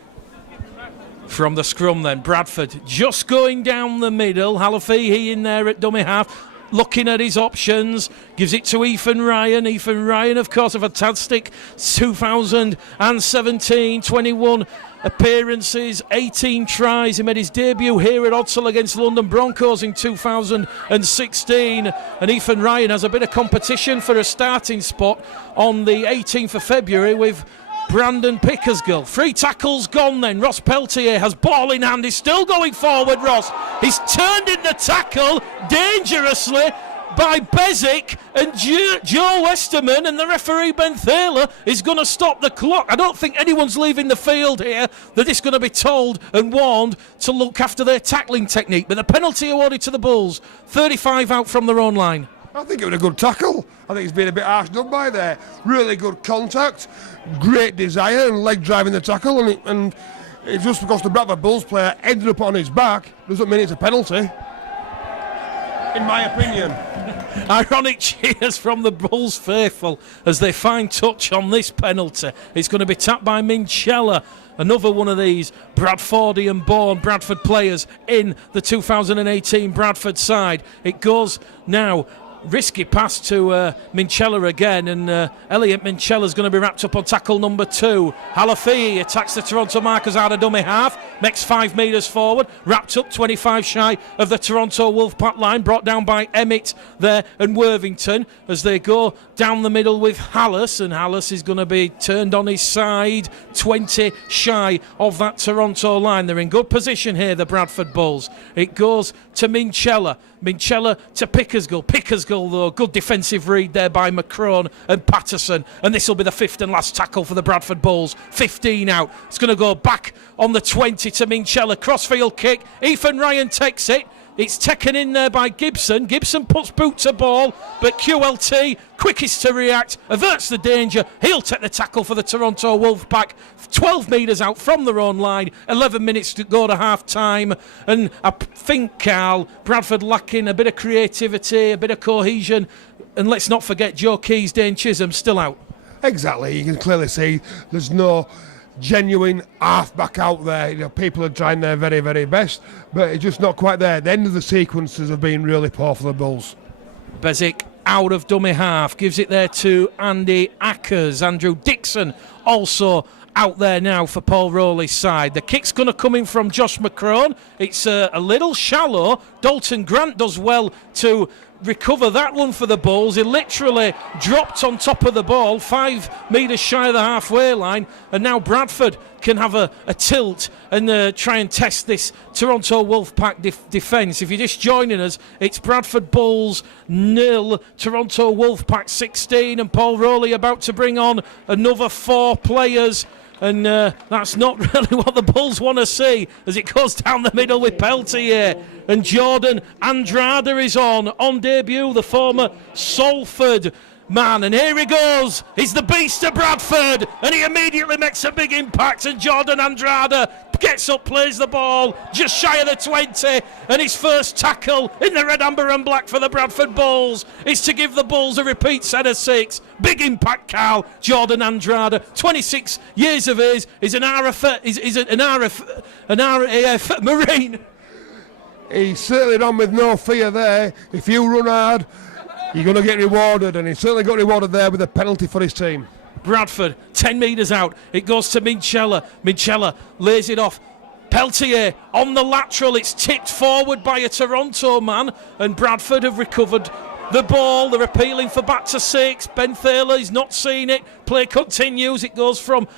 From the scrum then, Bradford just going down the middle. Halafihi in there at dummy half, looking at his options, gives it to Ethan Ryan. Ethan Ryan, of course, a fantastic 2017, 21 appearances, 18 tries. He made his debut here at Odsal against London Broncos in 2016. And Ethan Ryan has a bit of competition for a starting spot on the 18th of February with Brandon Pickersgill. 3 tackles gone then. Ross Peltier has ball in hand. He's still going forward, Ross. He's turned in the tackle dangerously by Bezic, and Joe Westerman, and the referee Ben Thaler is going to stop the clock. I don't think anyone's leaving the field here. They're just going to be told and warned to look after their tackling technique. But the penalty awarded to the Bulls, 35 out from their own line. I think it was a good tackle. I think it's been a bit harsh done by there. Really good contact, great desire and leg driving the tackle, and it's just because the Bradford Bulls player ended up on his back doesn't mean it's a penalty, in my opinion. Ironic cheers from the Bulls faithful as they find touch on this penalty. It's going to be tapped by Minchella, another one of these Bradfordian born Bradford players in the 2018 Bradford side. It goes now. Risky pass to Minchella again, and Elliot Minchella's going to be wrapped up on tackle number 2. Halafihi attacks the Toronto markers out of dummy half, makes 5 metres forward, wrapped up 25 shy of the Toronto Wolfpack line, brought down by Emmett there and Worthington as they go down the middle with Hallis, and Hallis is going to be turned on his side, 20 shy of that Toronto line. They're in good position here, the Bradford Bulls. It goes to Minchella. Minchella to Pickersgill. Pickersgill, though, good defensive read there by McCrone and Patterson. And this will be the 5th and last tackle for the Bradford Bulls. 15 out. It's going to go back on the 20 to Minchella. Crossfield kick. Ethan Ryan takes it. It's taken in there by Gibson. Gibson puts boot to ball, but QLT, quickest to react, averts the danger. He'll take the tackle for the Toronto Wolfpack. 12 metres out from their own line, 11 minutes to go to half time. And I think, Carl, Bradford lacking a bit of creativity, a bit of cohesion. And let's not forget Joe Keys, Dane Chisholm still out. Exactly, you can clearly see there's no genuine half-back out there. You know, people are trying their very, very best, but it's just not quite there. The end of the sequences have been really poor for the Bulls. Bezic out of dummy half, gives it there to Andy Ackers. Andrew Dixon also out there now for Paul Rowley's side. The kick's going to come in from Josh McCrone. It's a little shallow. Dalton Grant does well to recover that one for the Bulls. He literally dropped on top of the ball, 5 metres shy of the halfway line, and now Bradford can have a tilt and try and test this Toronto Wolfpack defence. If you're just joining us, it's Bradford Bulls 0, Toronto Wolfpack 16, and Paul Rowley about to bring on another 4 players. And that's not really what the Bulls want to see as it goes down the middle with Peltier. And Jordan Andrada is on debut, the former Salford man. And here he goes. He's the beast of Bradford. And he immediately makes a big impact. And Jordan Andrada gets up, plays the ball just shy of the 20. And his first tackle in the red, amber and black for the Bradford Bulls is to give the Bulls a repeat set of 6. Big impact, Carl. Jordan Andrada, 26 years of age, is an RAF Marine. He's certainly run with no fear there. If you run hard, you're going to get rewarded, and he certainly got rewarded there with a penalty for his team. Bradford, 10 metres out. It goes to Minchella. Minchella lays it off. Peltier on the lateral. It's tipped forward by a Toronto man, and Bradford have recovered the ball. They're appealing for back to 6. Ben Thaler is not seeing it. Play continues. It goes from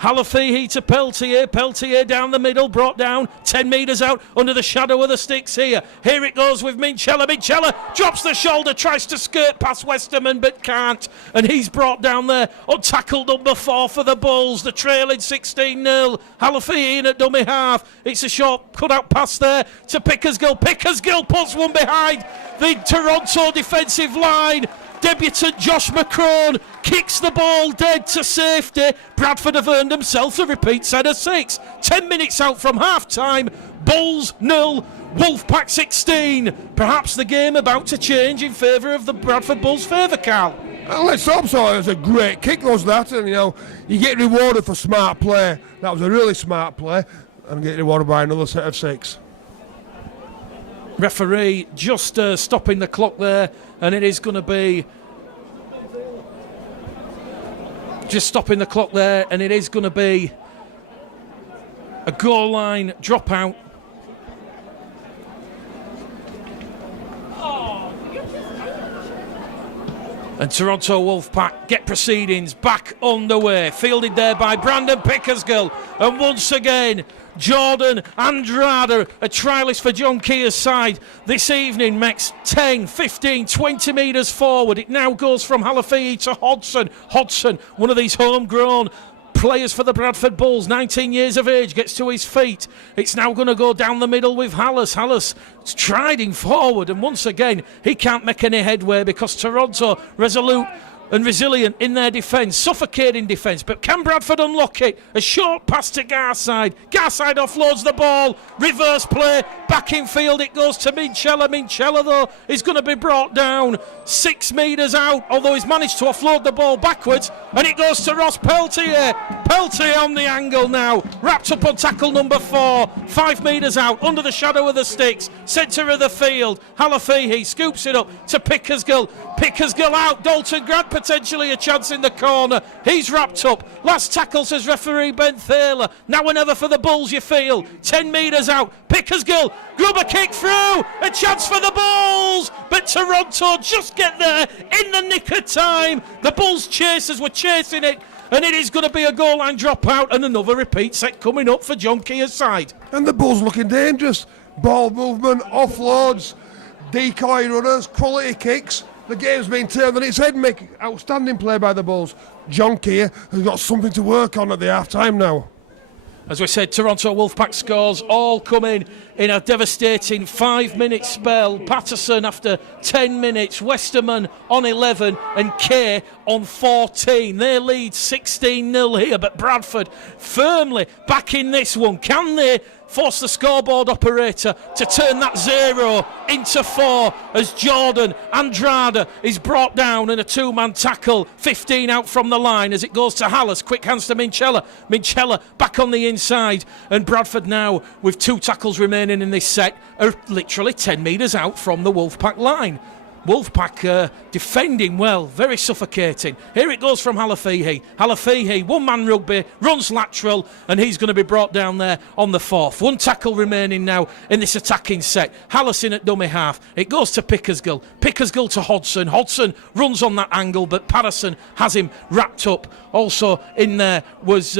Halafihi to Peltier. Peltier down the middle, brought down 10 metres out under the shadow of the sticks here. Here it goes with Minchella. Minchella drops the shoulder, tries to skirt past Westerman but can't. And he's brought down there on tackle number 4 for the Bulls. The trailing 16-0. Halafihi in at dummy half. It's a short cut out pass there to Pickersgill. Pickersgill puts one behind the Toronto defensive line. Debutant Josh McCrone kicks the ball dead to safety. Bradford have earned themselves a repeat set of 6. 10 minutes out from half-time. Bulls 0, Wolfpack 16. Perhaps the game about to change in favour of the Bradford Bulls' favour, Carl. Let's hope so. It was a great kick, was that? And, you get rewarded for smart play. That was a really smart play. And get rewarded by another set of 6. Referee just stopping the clock there, and it is going to be just stopping the clock there, and it is going to be a goal line dropout. And Toronto Wolfpack get proceedings back underway. Fielded there by Brandon Pickersgill, and once again Jordan Andrade, a trialist for John Keir's side this evening, makes 10, 15, 20 metres forward. It now goes from Halafihi to Hodgson. Hodgson, one of these homegrown players for the Bradford Bulls, 19 years of age, gets to his feet. It's now going to go down the middle with Hallis. Hallis striding forward, and once again he can't make any headway because Toronto resolute and resilient in their defence, suffocating defence. But can Bradford unlock it? A short pass to Garside. Garside offloads the ball. Reverse play. Back in field it goes to Minchella. Minchella, though, is going to be brought down 6 metres out, although he's managed to offload the ball backwards. And it goes to Ross Peltier. Peltier on the angle now. Wrapped up on tackle number 4. 5 metres out, under the shadow of the sticks. Centre of the field. Halafihi scoops it up to Pickersgill. Pickersgill out. Dalton Grant potentially a chance in the corner. He's wrapped up. Last tackle, says referee Ben Thaler. Now or never for the Bulls, you feel. 10 metres out. Pickersgill, Grubber kick through. A chance for the Bulls. But Toronto just get there in the nick of time. The Bulls chasers were chasing it. And it is going to be a goal line dropout and another repeat set coming up for John Keir's side. And the Bulls looking dangerous. Ball movement, offloads, decoy runners, quality kicks. The game's been turned on its head, Mick. Outstanding play by the Bulls. John Keir has got something to work on at the half-time now. As we said, Toronto Wolfpack scores all come in a devastating 5-minute spell. Patterson after 10 minutes, Westerman on 11 and Kay on 14. They lead 16-0 here, but Bradford firmly back in this one. Can they force the scoreboard operator to turn that 0 into 4 as Jordan Andrade is brought down in a 2-man tackle, 15 out from the line as it goes to Hallis. Quick hands to Minchella. Minchella back on the inside, and Bradford now with 2 tackles remaining in this set are literally 10 metres out from the Wolfpack line. Wolfpack defending well, very suffocating. Here it goes from Halafihi. Halafihi, 1-man rugby, runs lateral, and he's going to be brought down there on the 4th. 1 tackle remaining now in this attacking set. Hallison at dummy half. It goes to Pickersgill. Pickersgill to Hodgson. Hodgson runs on that angle, but Patterson has him wrapped up. Also in there was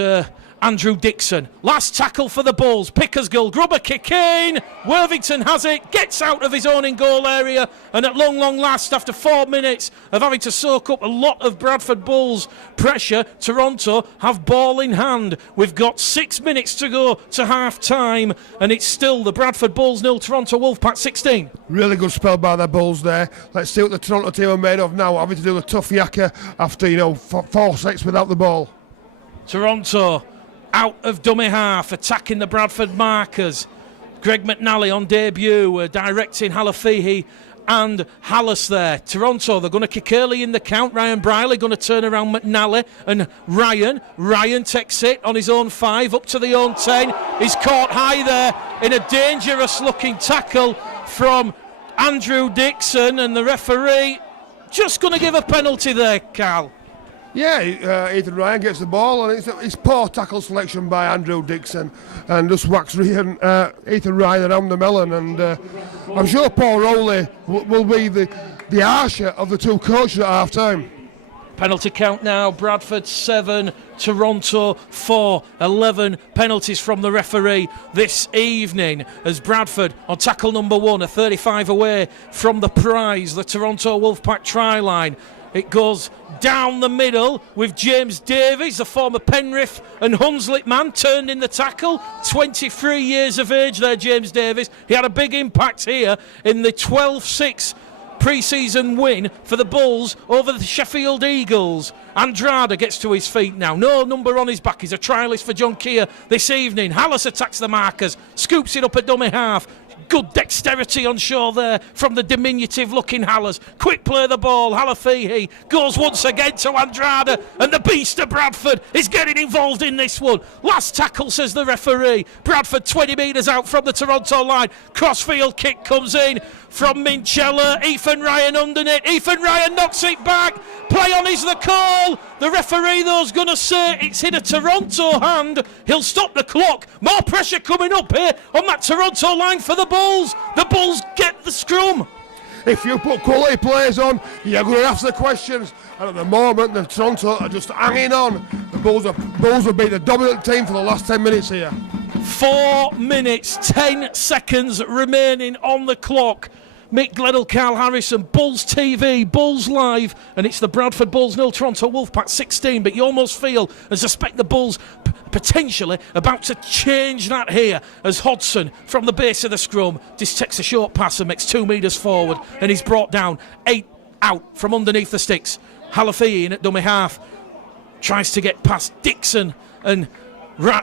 Andrew Dixon. Last tackle for the Bulls. Pickersgill, Grubber kick in. Worthington has it, gets out of his own in goal area, and at long last, after 4 minutes of having to soak up a lot of Bradford Bulls pressure, Toronto have ball in hand. We've got 6 minutes to go to half time, and it's still the Bradford Bulls 0, Toronto Wolfpack 16. Really good spell by the Bulls there. Let's see what the Toronto team are made of now, having to do the tough yakka after 4 sets without the ball. Toronto out of dummy half, attacking the Bradford markers. Greg McNally on debut, directing Halafihi and Hallis there. Toronto, they're going to kick early in the count. Ryan Briley going to turn around McNally and Ryan. Ryan takes it on his own 5 up to the own 10. He's caught high there in a dangerous looking tackle from Andrew Dixon, and the referee just going to give a penalty there, Carl. Yeah, Ethan Ryan gets the ball, and it's poor tackle selection by Andrew Dixon, and just whacks Ethan Ryan around the melon. And I'm sure Paul Rowley will be the harsher of the two coaches at half time. Penalty count now, Bradford 7, Toronto 4, 11 penalties from the referee this evening as Bradford on tackle number 1, a 35 away from the prize, the Toronto Wolfpack try line. It goes down the middle with James Davies, the former Penrith and Hunslet man, turned in the tackle. 23 years of age there, James Davies. He had a big impact here in the 12-6 pre-season win for the Bulls over the Sheffield Eagles. Andrada gets to his feet now. No number on his back. He's a trialist for John Keir this evening. Hallis attacks the markers, scoops it up at dummy half. Good dexterity on shore there from the diminutive-looking Hallis. Quick play the ball. Halafihi goes once again to Andrada, and the beast of Bradford is getting involved in this one. Last tackle, says the referee. Bradford 20 metres out from the Toronto line. Crossfield kick comes in from Minchella. Ethan Ryan underneath. Ethan Ryan knocks it back. Play on is the call. The referee, though, is going to say it's hit a Toronto hand. He'll stop the clock. More pressure coming up here on that Toronto line for the Bulls. The Bulls get the scrum. If you put quality players on, you're going to ask the questions. And at the moment, the Toronto are just hanging on. The Bulls have been the dominant team for the last 10 minutes here. 4 minutes, 10 seconds remaining on the clock. Mick Gledhill, Carl Harrison, Bulls TV, Bulls Live, and it's the Bradford Bulls 0, Toronto Wolfpack 16, but you almost feel and suspect the Bulls potentially about to change that here as Hodgson from the base of the scrum just takes a short pass and makes 2 metres forward, and he's brought down 8 out from underneath the sticks. Halafihi in at dummy half tries to get past Dixon and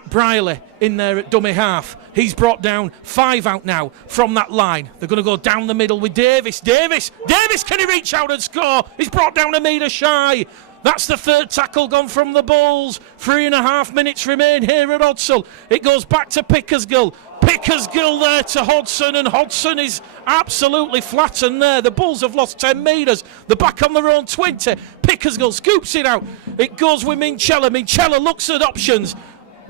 Briley in there at dummy half. He's brought down 5 out now from that line. They're going to go down the middle with Davis. Davis, can he reach out and score? He's brought down a metre shy. That's the third tackle gone from the Bulls. 3.5 minutes remain here at Hodsall. It goes back to Pickersgill. Pickersgill there to Hodgson, and Hodgson is absolutely flattened there. The Bulls have lost 10 metres. They're back on their own 20. Pickersgill scoops it out. It goes with Minchella. Minchella looks at options.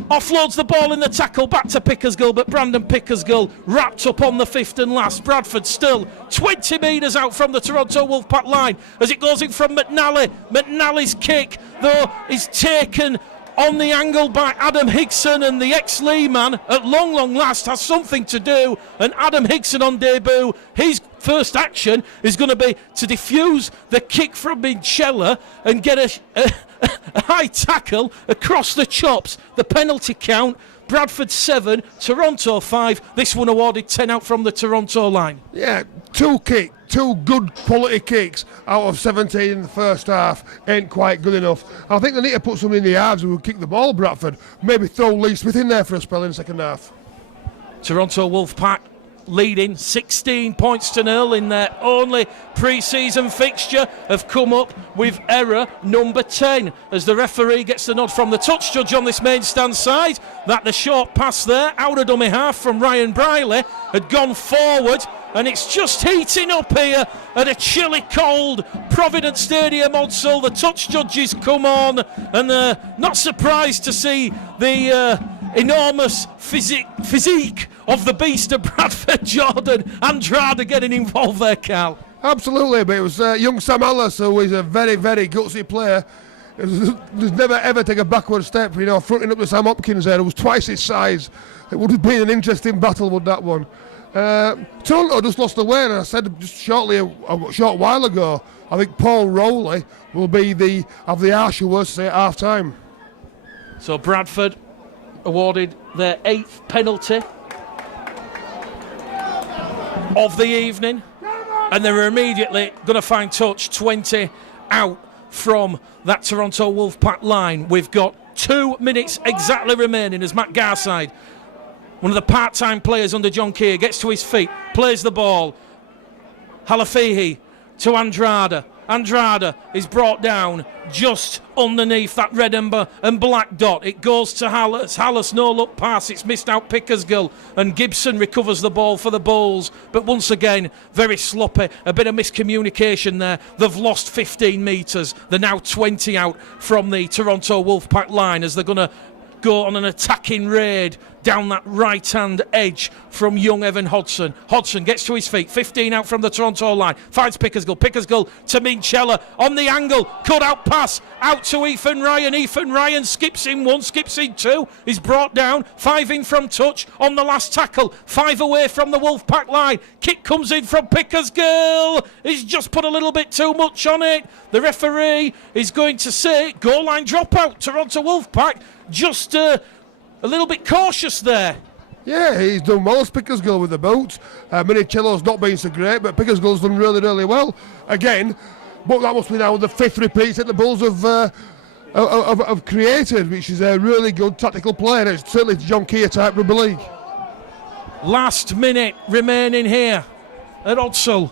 Offloads the ball in the tackle back to Pickersgill, but Brandon Pickersgill wrapped up on the fifth and last. Bradford still 20 metres out from the Toronto Wolfpack line as it goes in from McNally. McNally's kick, though, is taken on the angle by Adam Higson, and the ex-Lee man at long last has something to do, and Adam Higson on debut, his first action is going to be to defuse the kick from Minchella and get a high tackle across the chops. The penalty count, Bradford 7, Toronto 5. This one awarded 10 out from the Toronto line. Yeah, two good quality kicks out of 17 in the first half ain't quite good enough. I think they need to put somebody in the halves who will kick the ball, Bradford. Maybe throw Lee Smith in there for a spell in the second half. Toronto Wolfpack leading 16 points to 0 in their only pre-season fixture, have come up with error number 10 as the referee gets the nod from the touch judge on this main stand side that the short pass there out of dummy half from Ryan Briley had gone forward, and it's just heating up here at a chilly cold Providence Stadium, Hodsall. The touch judges come on, and they're not surprised to see the enormous physique of the beast of Bradford, Jordan Andrada, getting involved there, Carl. Absolutely, but it was young Sam Ellis, who is a very, very gutsy player. There's never ever take a backward step, fronting up to Sam Hopkins there, who was twice his size. It would have been an interesting battle with that one. Toronto just lost the way, and I said just a short while ago, I think Paul Rowley will be have the harsher words to say at half time. So Bradford awarded their 8th penalty of the evening, and they're immediately going to find touch. 20 out from that Toronto Wolfpack line. We've got 2 minutes exactly remaining as Matt Garside, one of the part-time players under John Keir, gets to his feet, plays the ball. Halafihi to Andrada. Andrade is brought down just underneath that red and black dot. It goes to Hallis. Hallis, no look pass. It's missed out Pickersgill, and Gibson recovers the ball for the Bulls. But once again, very sloppy. A bit of miscommunication there. They've lost 15 metres. They're now 20 out from the Toronto Wolfpack line as they're going to go on an attacking raid down that right-hand edge from young Evan Hodgson. Hodgson gets to his feet, 15 out from the Toronto line, finds Pickersgill. Pickersgill to Minchella on the angle, cut out pass out to Ethan Ryan. Ethan Ryan skips in one, skips in two. He's brought down, 5 in from touch on the last tackle, 5 away from the Wolfpack line. Kick comes in from Pickersgill. He's just put a little bit too much on it. The referee is going to say goal line dropout. Toronto Wolfpack just a little bit cautious there. Yeah, he's done well as Pickersgill with the boot. Minicello's not been so great, but Pickersgill's done really, really well again. But that must be now the 5th repeat that the Bulls have created, which is a really good tactical play. And it's certainly John Keir type rugby league. Last minute remaining here at Odsal.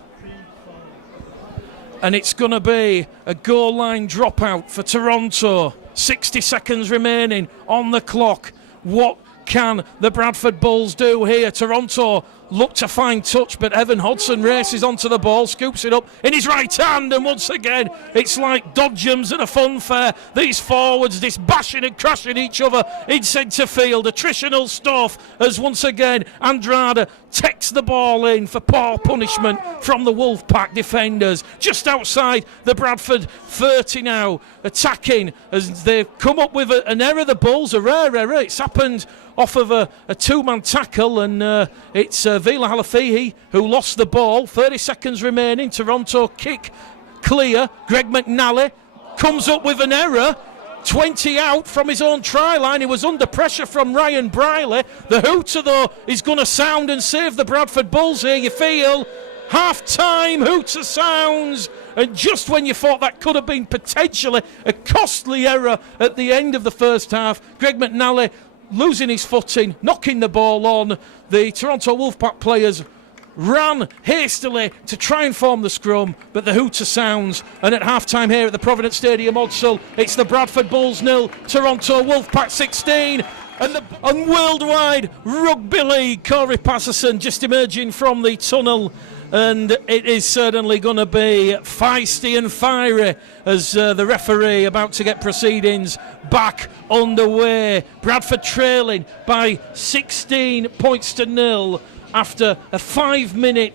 And it's going to be a goal line dropout for Toronto. 60 seconds remaining on the clock. What can the Bradford Bulls do here? Toronto look to find touch, but Evan Hodgson races onto the ball, scoops it up in his right hand, and once again it's like dodgems at a fun fair. These forwards just bashing and crashing each other in centre field. Attritional stuff as once again Andrade takes the ball in for poor punishment from the Wolfpack defenders. Just outside the Bradford 30 now, attacking as they've come up with an error. The Bulls, a rare error. It's happened off of a two-man tackle, and it's Vila Halafihi who lost the ball. 30 seconds remaining. Toronto kick clear. Greg McNally comes up with an error. 20 out from his own try line. He was under pressure from Ryan Briley. The hooter, though, is going to sound and save the Bradford Bulls here. You feel half-time hooter sounds, and just when you thought that could have been potentially a costly error at the end of the first half, Greg McNally losing his footing, knocking the ball on. The Toronto Wolfpack players ran hastily to try and form the scrum, but the hooter sounds, and at half-time here at the Providence Stadium, Odsal, it's the Bradford Bulls 0, Toronto Wolfpack 16. And Worldwide Rugby League, Corey Patterson just emerging from the tunnel, and it is certainly going to be feisty and fiery as the referee about to get proceedings back underway. Bradford trailing by 16 points to 0 after a 5-minute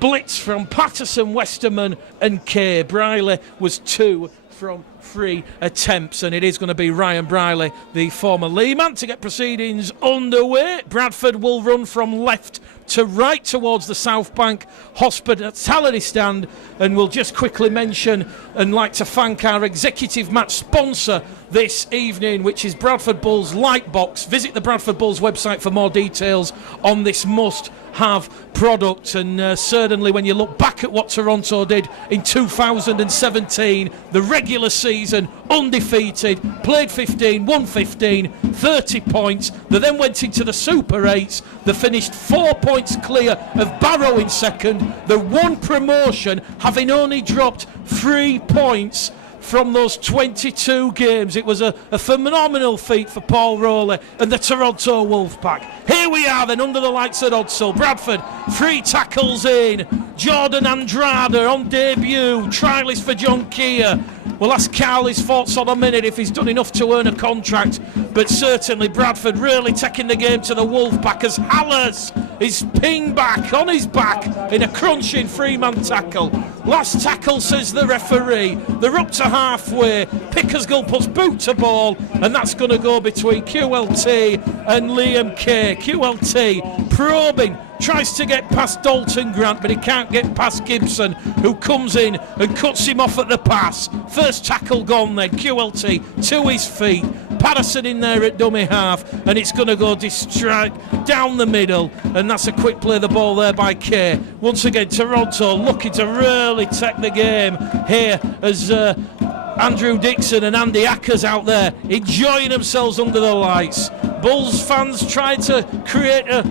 blitz from Patterson, Westerman and Kay. Briley was 2 from 3 attempts, and it is going to be Ryan Briley, the former Leeman, to get proceedings underway. Bradford will run from left to right towards the South Bank hospitality stand, and we'll just quickly mention and like to thank our executive match sponsor this evening, which is Bradford Bulls Lightbox. Visit the Bradford Bulls website for more details on this must-have product, and certainly when you look back at what Toronto did in 2017, the regular season undefeated, played 15, won 15, 30 points. They then went into the Super 8s. They finished 4 points clear of Barrow in second. The one promotion, having only dropped 3 points from those 22 games. It was a phenomenal feat for Paul Rowley and the Toronto Wolfpack. Here we are then under the lights at Odsal. Bradford, 3 tackles in. Jordan Andrade on debut. Trialist for John Keir. We'll ask Carl his thoughts on a minute if he's done enough to earn a contract. But certainly Bradford really taking the game to the Wolfpack as Hallis is pinned back on his back in a crunching 3-man tackle. Last tackle, says the referee. They're up to halfway. Pickersgill puts boot to ball, and that's going to go between QLT and Liam Kay. QLT probing, tries to get past Dalton Grant, but he can't get past Gibson, who comes in and cuts him off at the pass. First tackle gone then. QLT to his feet. Patterson in there at dummy half, and it's going to go down the middle, and that's a quick play the ball there by Kay. Once again Toronto looking to really take the game here as Andrew Dixon and Andy Ackers out there enjoying themselves under the lights. Bulls fans tried to create a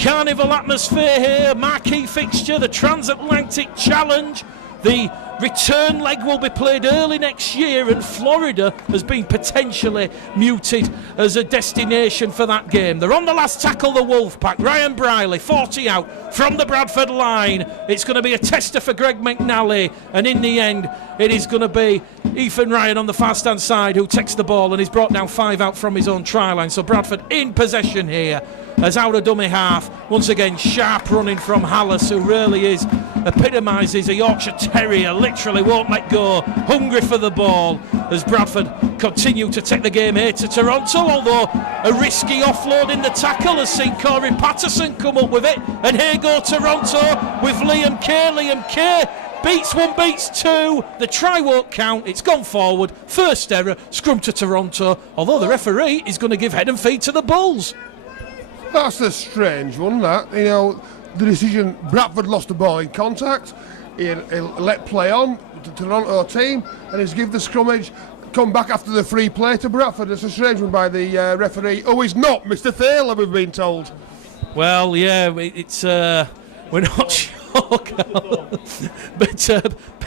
carnival atmosphere here. Marquee fixture, the Transatlantic Challenge. The return leg will be played early next year, and Florida has been potentially muted as a destination for that game. They're on the last tackle, the Wolfpack. Ryan Briley, 40 out from the Bradford line. It's going to be a tester for Greg McNally, and in the end, it is going to be Ethan Ryan on the fast-hand side who takes the ball and he's brought down 5 out from his own try line. So Bradford in possession here as out of dummy half. Once again, sharp running from Hallis, who really epitomises a Yorkshire Terrier, literally won't let go, hungry for the ball as Bradford continue to take the game here to Toronto, although a risky offload in the tackle has seen Corey Patterson come up with it, and here go Toronto with Liam Kay. Liam Kay beats one, beats two, the try won't count, it's gone forward, first error, scrum to Toronto, although the referee is going to give head and feet to the Bulls. That's a strange one, that. You know, the decision, Bradford lost the ball in contact, he'll let play on to the Toronto team, and he's give the scrummage, come back after the free play to Bradford. It's a strange one by the referee. Oh, he's not Mr. Thaler, we've been told. Well, yeah, it's we're not sure. But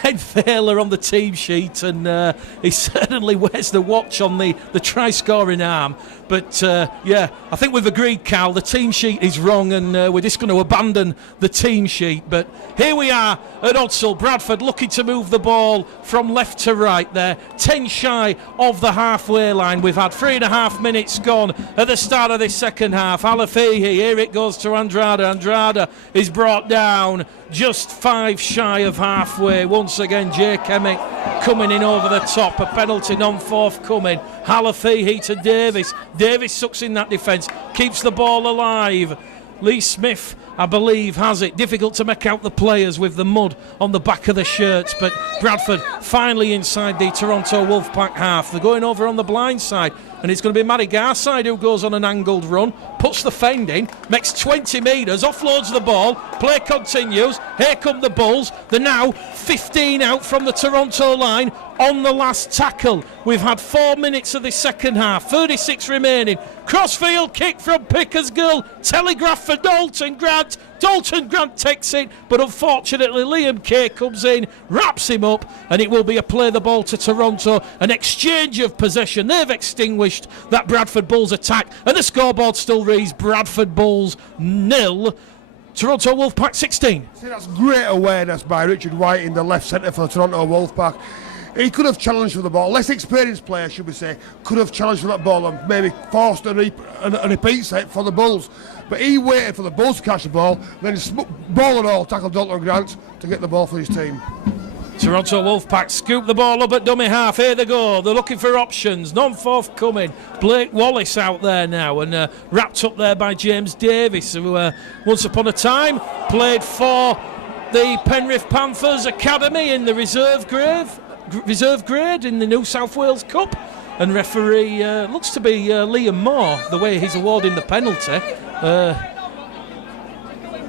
Ben Thaler on the team sheet, and he certainly wears the watch on the try scoring arm. But yeah, I think we've agreed, Cal, the team sheet is wrong, and we're just going to abandon the team sheet. But here we are at Odsall. Bradford looking to move the ball from left to right there, 10 shy of the halfway line. We've had 3.5 minutes gone at the start of this second half. Alafihi, here it goes to Andrada. Andrada is brought down just 5 shy of halfway. Once again, Jake Emmett coming in over the top. A penalty non-forthcoming. Alafihi to Davis. Davis sucks in that defence, keeps the ball alive. Lee Smith, I believe, has it. Difficult to make out the players with the mud on the back of the shirts, but Bradford finally inside the Toronto Wolfpack half. They're going over on the blind side, and it's going to be Matty Garside who goes on an angled run, puts the fend in, makes 20 metres, offloads the ball, play continues. Here come the Bulls. They're now 15 out from the Toronto line on the last tackle. We've had 4 minutes of the second half, 36 remaining. Crossfield kick from Pickersgill, telegraph for Dalton Grant. Dalton Grant takes it, but unfortunately Liam Kay comes in, wraps him up, and it will be a play the ball to Toronto, an exchange of possession. They've extinguished that Bradford Bulls attack, and the scoreboard still reads Bradford Bulls 0, Toronto Wolfpack 16. See, that's great awareness by Richard White in the left centre for the Toronto Wolfpack. He could have challenged for the ball. Less experienced player, should we say, could have challenged for that ball and maybe forced a repeat set for the Bulls. But he waited for the Bulls to catch the ball, then ball and all tackled Dalton Grant to get the ball for his team. Toronto Wolfpack scoop the ball up at dummy half. Here they go. They're looking for options. None forthcoming. Blake Wallace out there now, and wrapped up there by James Davis, who once upon a time played for the Penrith Panthers Academy in the reserve grade in the New South Wales Cup. And referee looks to be Liam Moore, the way he's awarding the penalty.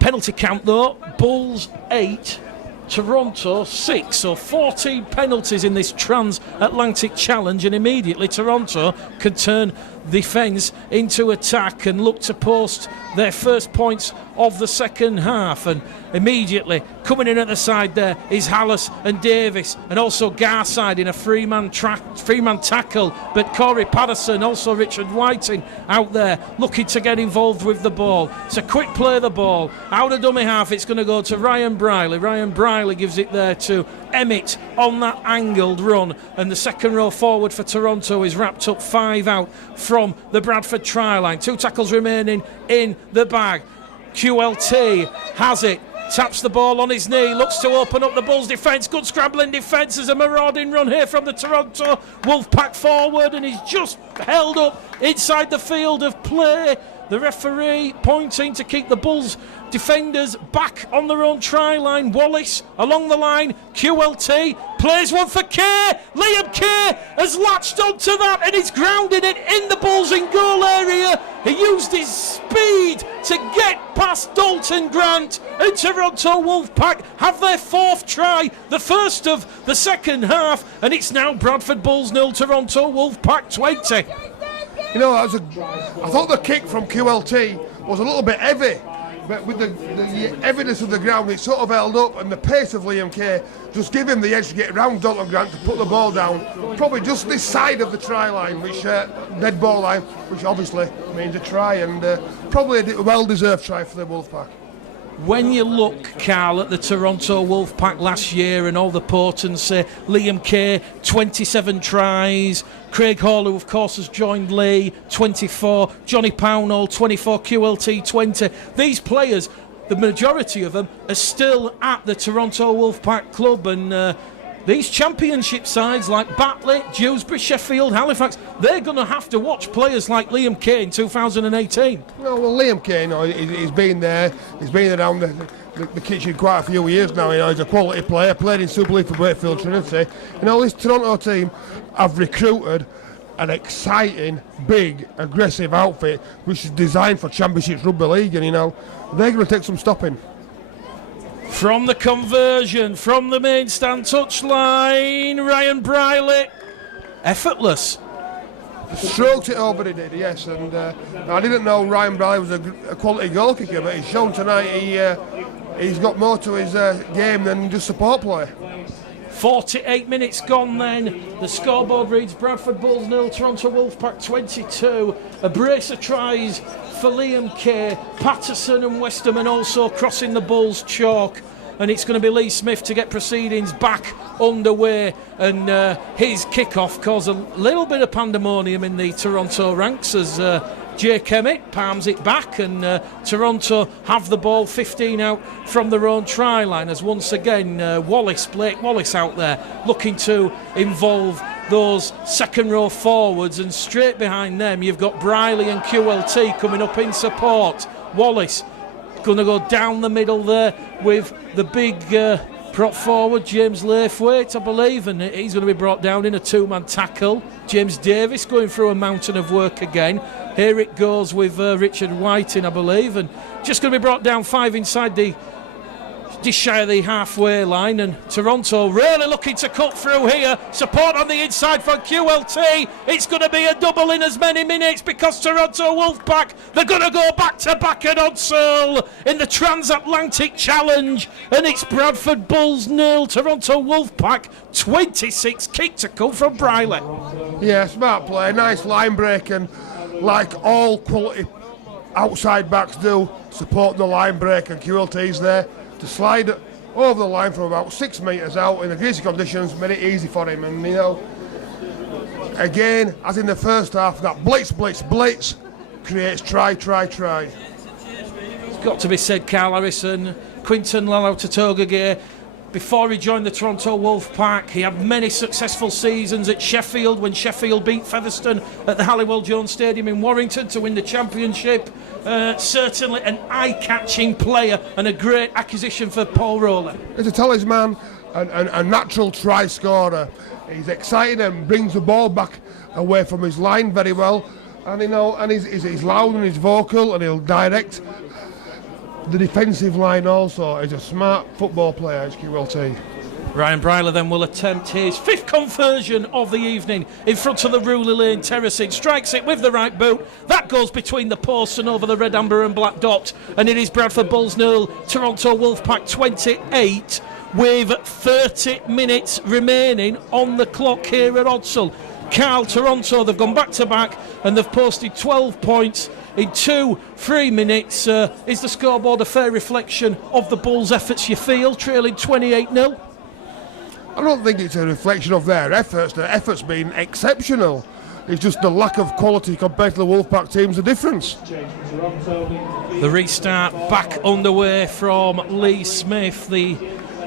Penalty count though, Bulls 8, Toronto 6, so 14 penalties in this transatlantic challenge, and immediately Toronto can turn defence into attack and look to post their first points of the second half. And immediately coming in at the side there is Hallis and Davis, and also Garside in a three-man tackle, but Corey Patterson, also Richard Whiting out there looking to get involved with the ball. It's a quick play, the ball out of dummy half. It's going to go to Ryan Briley. Ryan Briley gives it there to Emmett on that angled run, and the second row forward for Toronto is wrapped up 5 out from the Bradford try line. 2 tackles remaining in the bag. QLT has it, taps the ball on his knee, looks to open up the Bulls defence. Good scrambling defence. There's a marauding run here from the Toronto Wolfpack forward, and he's just held up inside the field of play. The referee pointing to keep the Bulls defenders back on their own try line. Wallace along the line. QLT plays one for Kay. Liam Kay has latched onto that and he's grounded it in the Bulls in goal area. He used his speed to get past Dalton Grant, and Toronto Wolfpack have their 4th try, the first of the second half, and it's now Bradford Bulls 0, Toronto Wolfpack 20. You know, I thought the kick from QLT was a little bit heavy. but with the evidence of the ground, it's sort of held up, and the pace of Liam Kay just give him the edge to get around Dalton Grant to put the ball down, probably just this side of the try line, which dead ball line, which obviously means a try, and probably a well-deserved try for the Wolfpack. When you look, Carl, at the Toronto Wolfpack last year and all the potency, Liam Kay, 27 tries, Craig Hall, who of course has joined Lee, 24, Johnny Pownall, 24, QLT, 20. These players, the majority of them, are still at the Toronto Wolfpack club, and these championship sides like Batley, Dewsbury, Sheffield, Halifax, they're going to have to watch players like Liam Kay in 2018. No, well, Liam Kay, you know, he's been there. He's been around the kitchen quite a few years now. You know, he's a quality player. Played in Super League for Wakefield Trinity. You know, this Toronto team have recruited an exciting, big, aggressive outfit which is designed for Championships Rugby League, and you know, they're going to take some stopping. From the conversion, from the main stand touchline, Ryan Briley, effortless. Stroked it over, he did, yes, and I didn't know Ryan Briley was a quality goal kicker, but he's shown tonight he's got more to his game than just support play. 48 minutes gone then. The scoreboard reads Bradford Bulls 0, Toronto Wolfpack 22. A brace of tries for Liam Kay, Patterson and Westerman also crossing the Bulls chalk. And it's going to be Lee Smith to get proceedings back underway. And his kick-off caused a little bit of pandemonium in the Toronto ranks as Jake Emmett palms it back, and Toronto have the ball 15 out from their own try line as once again Blake Wallace out there looking to involve those second row forwards, and straight behind them you've got Briley and QLT coming up in support. Wallace going to go down the middle there with the big prop forward James Laithwaite, I believe, and he's going to be brought down in a two-man tackle. James Davis going through a mountain of work again. Here it goes with Richard Whiting, I believe, and just going to be brought down 5 inside just shy of the halfway line, and Toronto really looking to cut through here. Support on the inside from QLT. It's going to be a double in as many minutes because Toronto Wolfpack, they're going to go back-to-back at Odsal in the Transatlantic Challenge, and it's Bradford Bulls 0, Toronto Wolfpack 26. Kick to come from Briley. Yeah, smart play, nice line break, and like all quality outside backs do, support the line break, and QLT's there to slide over the line from about 6 metres out in the greasy conditions, made it easy for him. And you know, again, as in the first half, that blitz creates try. It's got to be said, Carl Harrison, Quinton Lalau-Tatogage, before he joined the Toronto Wolfpack, he had many successful seasons at Sheffield when Sheffield beat Featherstone at the Halliwell Jones Stadium in Warrington to win the championship. Certainly an eye-catching player and a great acquisition for Paul Rowley. He's a talisman and a natural try scorer. He's exciting and brings the ball back away from his line very well. And you know, and he's loud and he's vocal, and he'll direct the defensive line also. He's a smart football player, QLT. Ryan Briley then will attempt his 5th conversion of the evening in front of the Ruley Lane terracing. Strikes it with the right boot. That goes between the posts and over the red, amber and black dot. And it is Bradford Bulls 0, Toronto Wolfpack 28, with 30 minutes remaining on the clock here at Odsal. Carl, Toronto, they've gone back-to-back and they've posted 12 points in 2-3 minutes. Is the scoreboard a fair reflection of the Bulls' efforts, you feel, trailing 28-0? I don't think it's a reflection of their efforts. Their efforts been exceptional. It's just the lack of quality compared to the Wolfpack team's the difference. The restart back underway from Lee Smith, the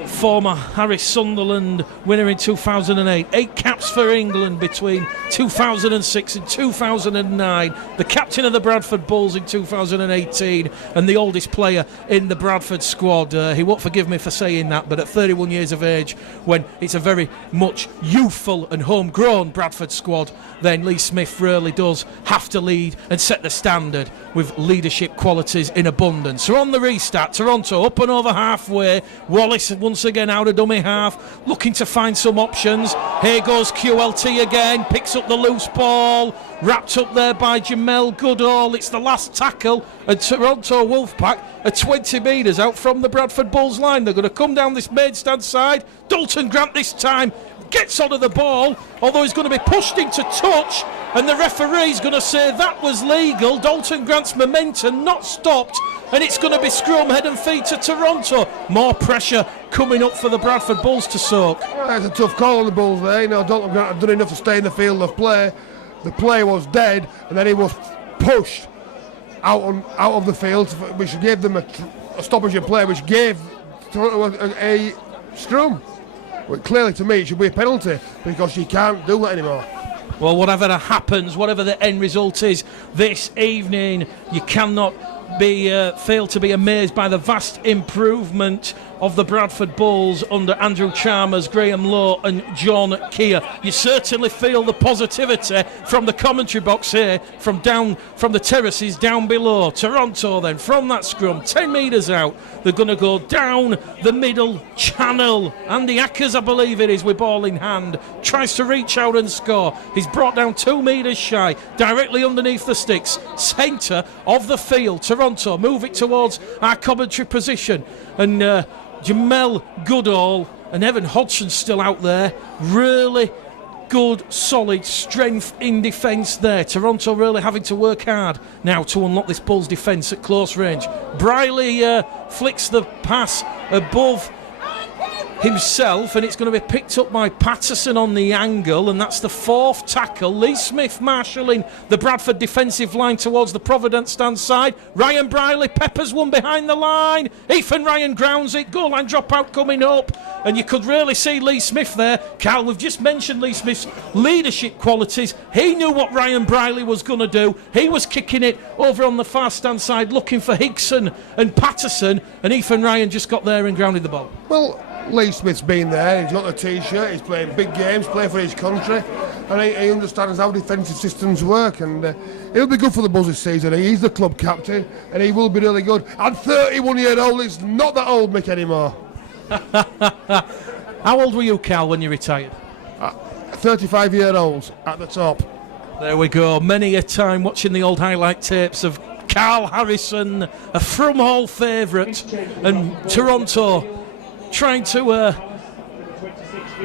former Harris Sunderland winner in 2008. 8 caps for England between 2006 and 2009. The captain of the Bradford Bulls in 2018 and the oldest player in the Bradford squad. He won't forgive me for saying that, but at 31 years of age, when it's a very much youthful and homegrown Bradford squad, then Lee Smith really does have to lead and set the standard with leadership qualities in abundance. So on the restart, Toronto up and over halfway. Wallace once once again out of dummy half, looking to find some options. Here goes QLT again, picks up the loose ball, wrapped up there by Jamel Goodall. It's the last tackle, and Toronto Wolfpack are 20 metres out from the Bradford Bulls line. They're going to come down this main stand side. Dalton Grant this time gets onto the ball, although he's going to be pushed into touch, and the referee's going to say that was legal. Dalton Grant's momentum not stopped, and it's going to be scrum, head and feet to Toronto. More pressure coming up for the Bradford Bulls to soak. It's a tough call on the Bulls there. Dalton Grant had done enough to stay in the field of play. The play was dead, and then he was pushed out of the field, which gave them a stoppage in play, which gave Toronto a scrum. Well, clearly, to me, it should be a penalty because you can't do that anymore. Well, whatever happens, whatever the end result is this evening, you cannot fail to be amazed by the vast improvement of the Bradford Bulls under Andrew Chalmers, Graham Lowe and John Keir. You certainly feel the positivity from the commentary box here, from the terraces down below. Toronto then, from that scrum, 10 metres out, they're going to go down the middle channel. Andy Ackers, I believe it is, with ball in hand, tries to reach out and score. He's brought down 2 metres shy, directly underneath the sticks, centre of the field. Toronto move it towards our commentary position, and Jamel Goodall and Evan Hodgson's still out there. Really good, solid strength in defence there. Toronto really having to work hard now to unlock this Bulls defence at close range. Briley flicks the pass above himself, and it's going to be picked up by Patterson on the angle, and that's the 4th tackle. Lee Smith marshalling the Bradford defensive line towards the Providence stand side. Ryan Briley peppers one behind the line. Ethan Ryan grounds it. Goal line dropout coming up, and you could really see Lee Smith there. Carl, we've just mentioned Lee Smith's leadership qualities. He knew what Ryan Briley was going to do. He was kicking it over on the far stand side, looking for Higson and Patterson, and Ethan Ryan just got there and grounded the ball. Well, Lee Smith's been there, he's got a t-shirt, he's playing big games, playing for his country, and he understands how defensive systems work, and he'll be good for the Bulls this season. He's the club captain, and he will be really good. And 31-year-old is not that old, Mick, anymore. How old were you, Cal, when you retired? 35-year-olds at the top. There we go. Many a time watching the old highlight tapes of Carl Harrison, a From Hall favourite, and Toronto trying to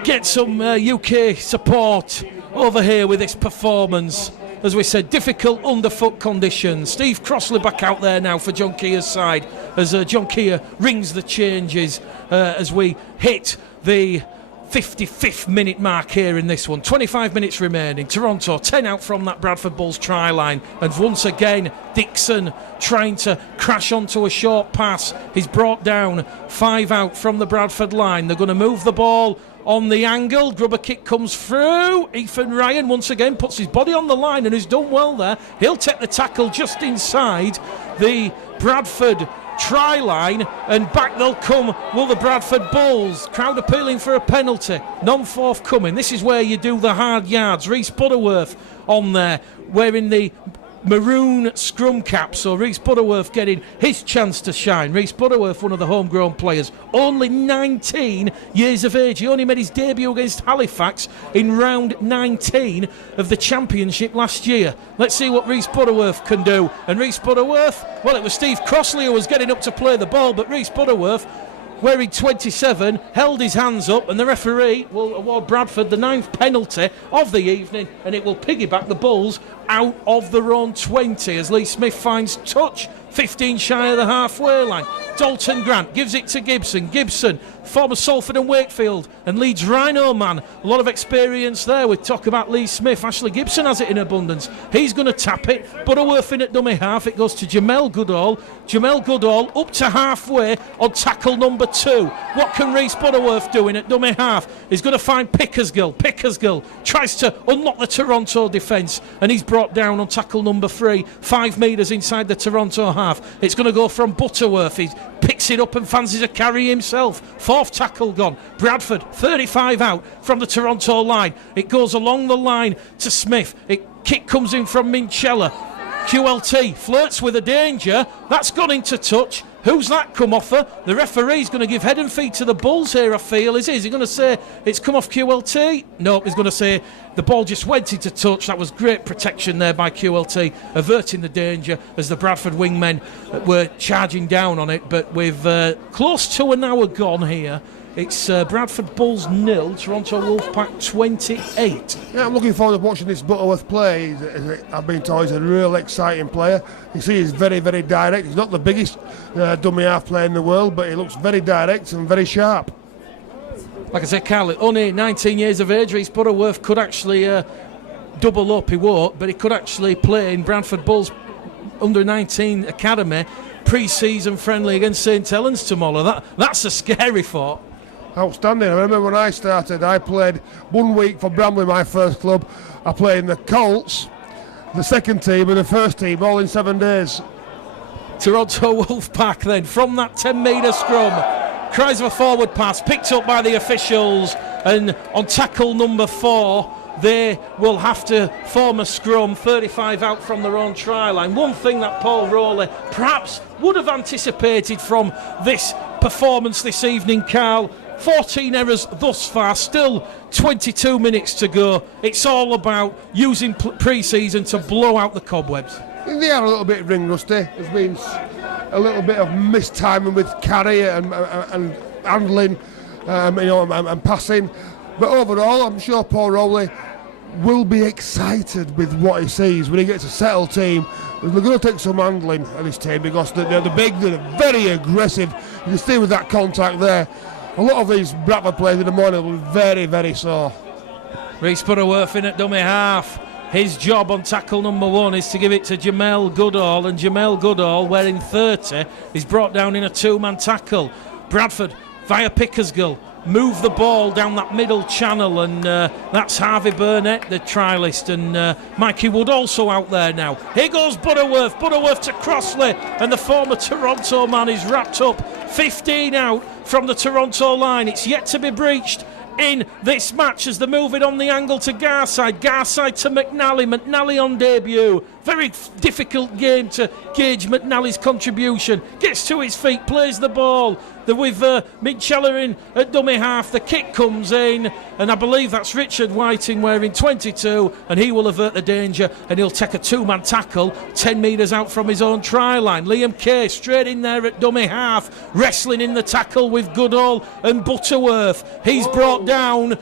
get some UK support over here with this performance. As we said, difficult underfoot conditions. Steve Crossley back out there now for John Keir's side as John Keir rings the changes as we hit the 55th minute mark here in this one. 25 minutes remaining. Toronto 10 out from that Bradford Bulls try line, and once again Dixon trying to crash onto a short pass. He's brought down 5 out from the Bradford line. They're going to move the ball on the angle. Grubber kick comes through. Ethan Ryan once again puts his body on the line and has done well there. He'll take the tackle just inside the Bradford try line, and back they'll come will the Bradford Bulls. Crowd appealing for a penalty, none forthcoming. This is where you do the hard yards. Rhys Butterworth on there wearing the maroon scrum cap, so Rhys Butterworth getting his chance to shine. Rhys Butterworth, one of the homegrown players, only 19 years of age. He only made his debut against Halifax in round 19 of the championship last year. Let's see what Rhys Butterworth can do. And Rhys Butterworth, well, it was Steve Crossley who was getting up to play the ball, but Rhys Butterworth, wearing 27, held his hands up, and the referee will award Bradford the 9th penalty of the evening, and it will piggyback the Bulls out of their own 20 as Lee Smith finds touch, 15 shy of the halfway line. Dalton Grant gives it to Gibson. Gibson, former Salford and Wakefield and Leeds Rhino man. A lot of experience there. We talk about Lee Smith. Ashley Gibson has it in abundance. He's going to tap it. Butterworth in at dummy half. It goes to Jamel Goodall. Jamel Goodall up to halfway on tackle number 2. What can Rhys Butterworth do in at dummy half? He's going to find Pickersgill. Pickersgill tries to unlock the Toronto defence, and he's brought down on tackle number 3, 5 metres inside the Toronto half. It's going to go from Butterworth. He picks it up and fancies a carry himself. 4th tackle gone. Bradford 35 out from the Toronto line. It goes along the line to Smith. Kick comes in from Minchella. QLT flirts with a danger. That's gone into touch. Who's that come off her? The referee's going to give head and feet to the Bulls here, I feel. Is he going to say it's come off QLT? No, he's going to say the ball just went into touch. That was great protection there by QLT, averting the danger as the Bradford wingmen were charging down on it. But with close to an hour gone here, it's Bradford Bulls 0, Toronto Wolfpack 28. Yeah, I'm looking forward to watching this Butterworth play. I've been told he's a real exciting player. You see he's very, very direct. He's not the biggest dummy half player in the world, but he looks very direct and very sharp. Like I said, Carl, only 19 years of age, Reece Butterworth could actually double up. He won't, but he could actually play in Bradford Bulls under-19 academy pre-season friendly against St Helens tomorrow. That's a scary thought. Outstanding. I remember when I started, I played 1 week for Bramley, my first club. I played in the Colts, the second team and the first team, all in 7 days. Toronto Wolfpack then, from that 10-metre scrum, cries of a forward pass, picked up by the officials, and on tackle number 4, they will have to form a scrum, 35 out from their own try line. One thing that Paul Rowley perhaps would have anticipated from this performance this evening, Carl, 14 errors thus far, still 22 minutes to go. It's all about using pre-season to blow out the cobwebs. They are a little bit ring rusty. There's been a little bit of mistiming with carry and handling, and passing. But overall, I'm sure Paul Rowley will be excited with what he sees when he gets a settled team. They're going to take some handling of this team because they're big, they're very aggressive. You can see with that contact there. A lot of these Bradford players in the morning will be very, very sore. Reece Butterworth in at dummy half. His job on tackle number 1 is to give it to Jamel Goodall, and Jamel Goodall, wearing 30, is brought down in a 2-man tackle. Bradford, via Pickersgill, move the ball down that middle channel, and that's Harvey Burnett, the trialist, and Mikey Wood also out there now. Here goes Butterworth to Crossley, and the former Toronto man is wrapped up. 15 out from the Toronto line. It's yet to be breached in this match as they're moving on the angle to Garside to McNally on debut. Very difficult game to gauge McNally's contribution. Gets to his feet, plays the ball. With Mitchell in at dummy half, the kick comes in, and I believe that's Richard Whiting wearing 22, and he will avert the danger, and he'll take a 2-man tackle 10 metres out from his own try line. Liam Kay straight in there at dummy half, wrestling in the tackle with Goodall and Butterworth. He's brought down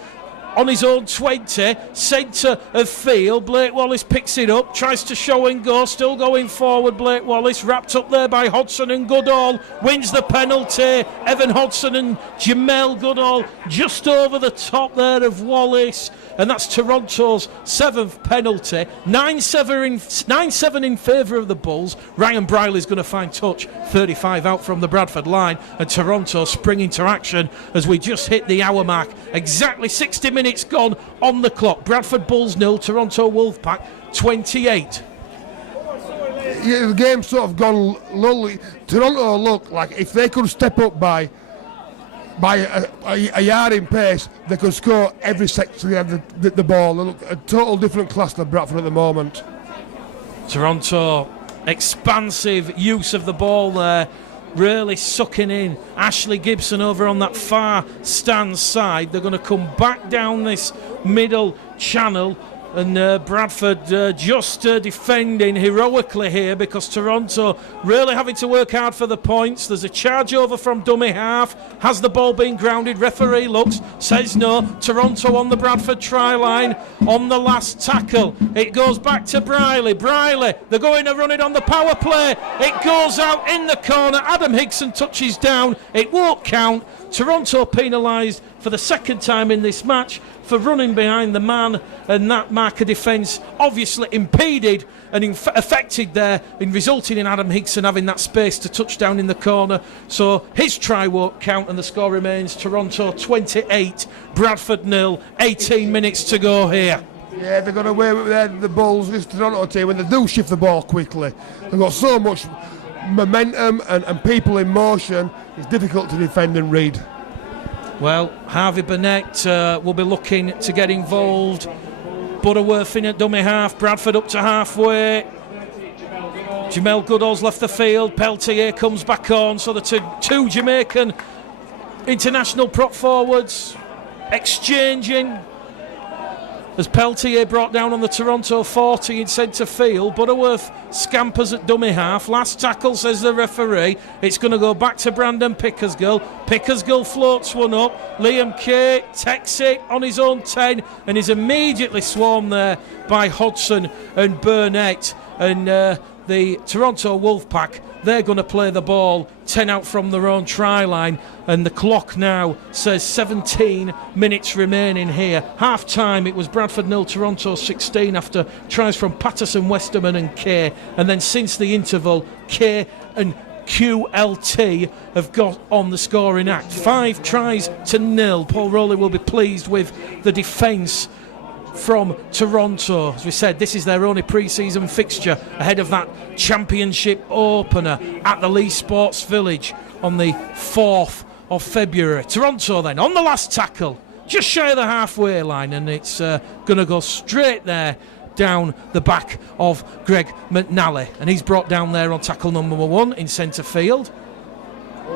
on his own 20, centre of field. Blake Wallace picks it up, tries to show and go, still going forward. Blake Wallace wrapped up there by Hodson, and Goodall wins the penalty. Evan Hodson and Jamel Goodall just over the top there of Wallace, and that's Toronto's 7th penalty. 9-7 in favour of the Bulls. Ryan Briley's going to find touch, 35 out from the Bradford line, and Toronto spring into action as we just hit the hour mark. Exactly 60 minutes gone on the clock. Bradford Bulls 0, Toronto Wolfpack 28. Yeah, the game's sort of gone lonely. Toronto look like if they could step up by a yard in pace, they could score every section they have the ball. They look a total different class than Bradford at the moment. Toronto, expansive use of the ball there, really sucking in Ashley Gibson over on that far stand side. They're going to come back down this middle channel, and Bradford just defending heroically here because Toronto really having to work hard for the points. There's a charge over from dummy half. Has the ball been grounded? Referee looks, says no. Toronto on the Bradford try line on the last tackle. It goes back to Briley. They're going to run it on the power play. It goes out in the corner. Adam Higson touches down. It won't count. Toronto penalised for the second time in this match for running behind the man, and that mark of defence obviously impeded and affected there, in resulting in Adam Higson having that space to touch down in the corner. So his try won't count, and the score remains Toronto 28, Bradford 0, 18 minutes to go here. Yeah, they're going to away with the Bulls, this Toronto team, when they do shift the ball quickly. They've got so much momentum and people in motion, it's difficult to defend and read. Well, Harvey Burnett will be looking to get involved. Butterworth in at dummy half, Bradford up to halfway. Jamel Goodall's left the field. Peltier comes back on. So the two Jamaican international prop forwards exchanging as Peltier brought down on the Toronto 40 in centre field. Butterworth scampers at dummy half. Last tackle, says the referee. It's going to go back to Brandon Pickersgill. Pickersgill floats one up. Liam Kay takes it on his own 10 and is immediately swarmed there by Hodson and Burnett. And the Toronto Wolfpack, they're going to play the ball 10 out from their own try line, and the clock now says 17 minutes remaining here. Half time, it was Bradford 0, Toronto 16 after tries from Patterson, Westerman and Kay, and then since the interval, Kay and QLT have got on the scoring act. 5 tries to 0. Paul Rowley will be pleased with the defence from Toronto. As we said, this is their only pre-season fixture ahead of that championship opener at the Lee Sports Village on the 4th of February. Toronto then on the last tackle, just shy of the halfway line, and it's going to go straight there down the back of Greg McNally, and he's brought down there on tackle number 1 in centre field.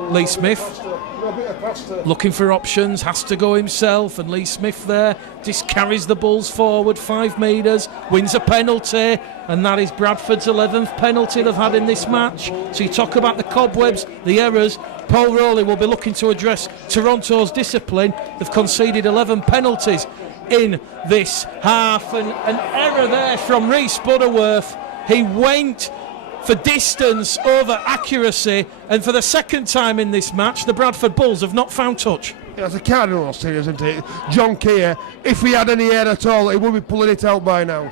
Lee Smith looking for options, has to go himself, and Lee Smith there just carries the Bulls forward 5 metres, wins a penalty, and that is Bradford's 11th penalty they've had in this match. So you talk about the cobwebs, the errors. Paul Rowley will be looking to address Toronto's discipline. They've conceded 11 penalties in this half, and an error there from Rhys Butterworth. He went for distance over accuracy, and for the second time in this match the Bradford Bulls have not found touch. Yeah, it's a cardinal sin, isn't it? John Keir, if he had any air at all, he would be pulling it out by now.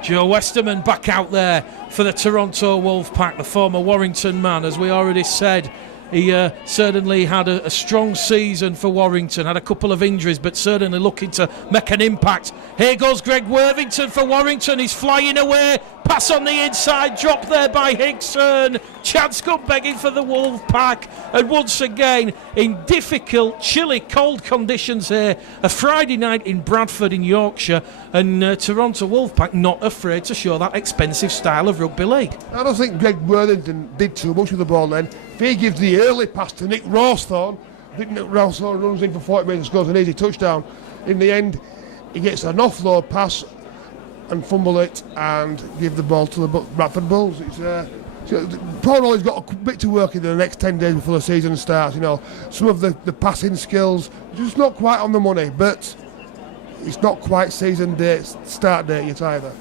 Joe Westerman back out there for the Toronto Wolfpack, the former Warrington man. As we already said, he certainly had a strong season for Warrington, had a couple of injuries, but certainly looking to make an impact. Here goes Greg Worthington for Warrington, he's flying away, pass on the inside, drop there by Hickson. Chad Scott begging for the Wolfpack, and once again in difficult, chilly, cold conditions here, a Friday night in Bradford in Yorkshire, and Toronto Wolfpack not afraid to show that expensive style of rugby league. I don't think Greg Worthington did too much with the ball then. If he gives the early pass to Nick Rawsthorne, I think Nick Rawsthorne runs in for 40 metres and scores an easy touchdown. In the end, he gets an offload pass and fumble it and give the ball to the Bradford Bulls. Paul Rowley's got a bit to work in the next 10 days before the season starts. You know, some of the passing skills just not quite on the money, but it's not quite season date, start date yet either.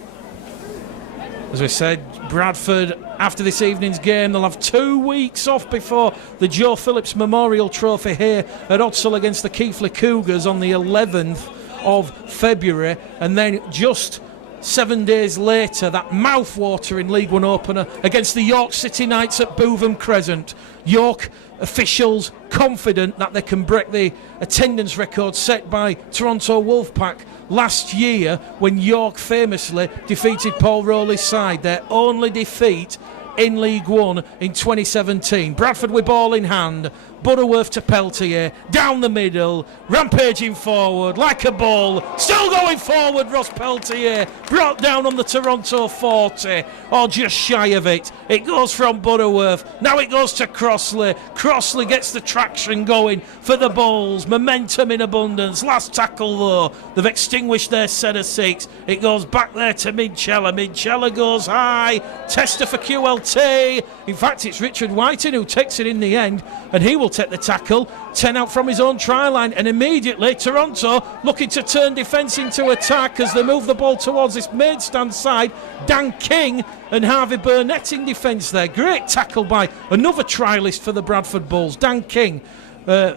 As we said, Bradford, after this evening's game, they'll have 2 weeks off before the Joe Phillips Memorial Trophy here at Odsal against the Keighley Cougars on the 11th of February, and then just 7 days later, that mouth-watering League One opener against the York City Knights at Bootham Crescent. York officials confident that they can break the attendance record set by Toronto Wolfpack last year when York famously defeated Paul Rowley's side, their only defeat in League One in 2017. Bradford with ball in hand, Butterworth to Peltier, down the middle, rampaging forward like a bull, still going forward. Ross Peltier brought down on the Toronto 40, or just shy of it. It goes from Butterworth, now it goes to Crossley. Crossley gets the traction going for the Bulls, momentum in abundance. Last tackle though, they've extinguished their set of 6. It goes back there to Midchella. Midchella goes high, tester for QLT. In fact, it's Richard Whiting who takes it in the end, and he will take the tackle, 10 out from his own try line, and immediately Toronto looking to turn defence into attack as they move the ball towards this main stand side. Dan King and Harvey Burnett in defence there. Great tackle by another trialist for the Bradford Bulls, Dan King, the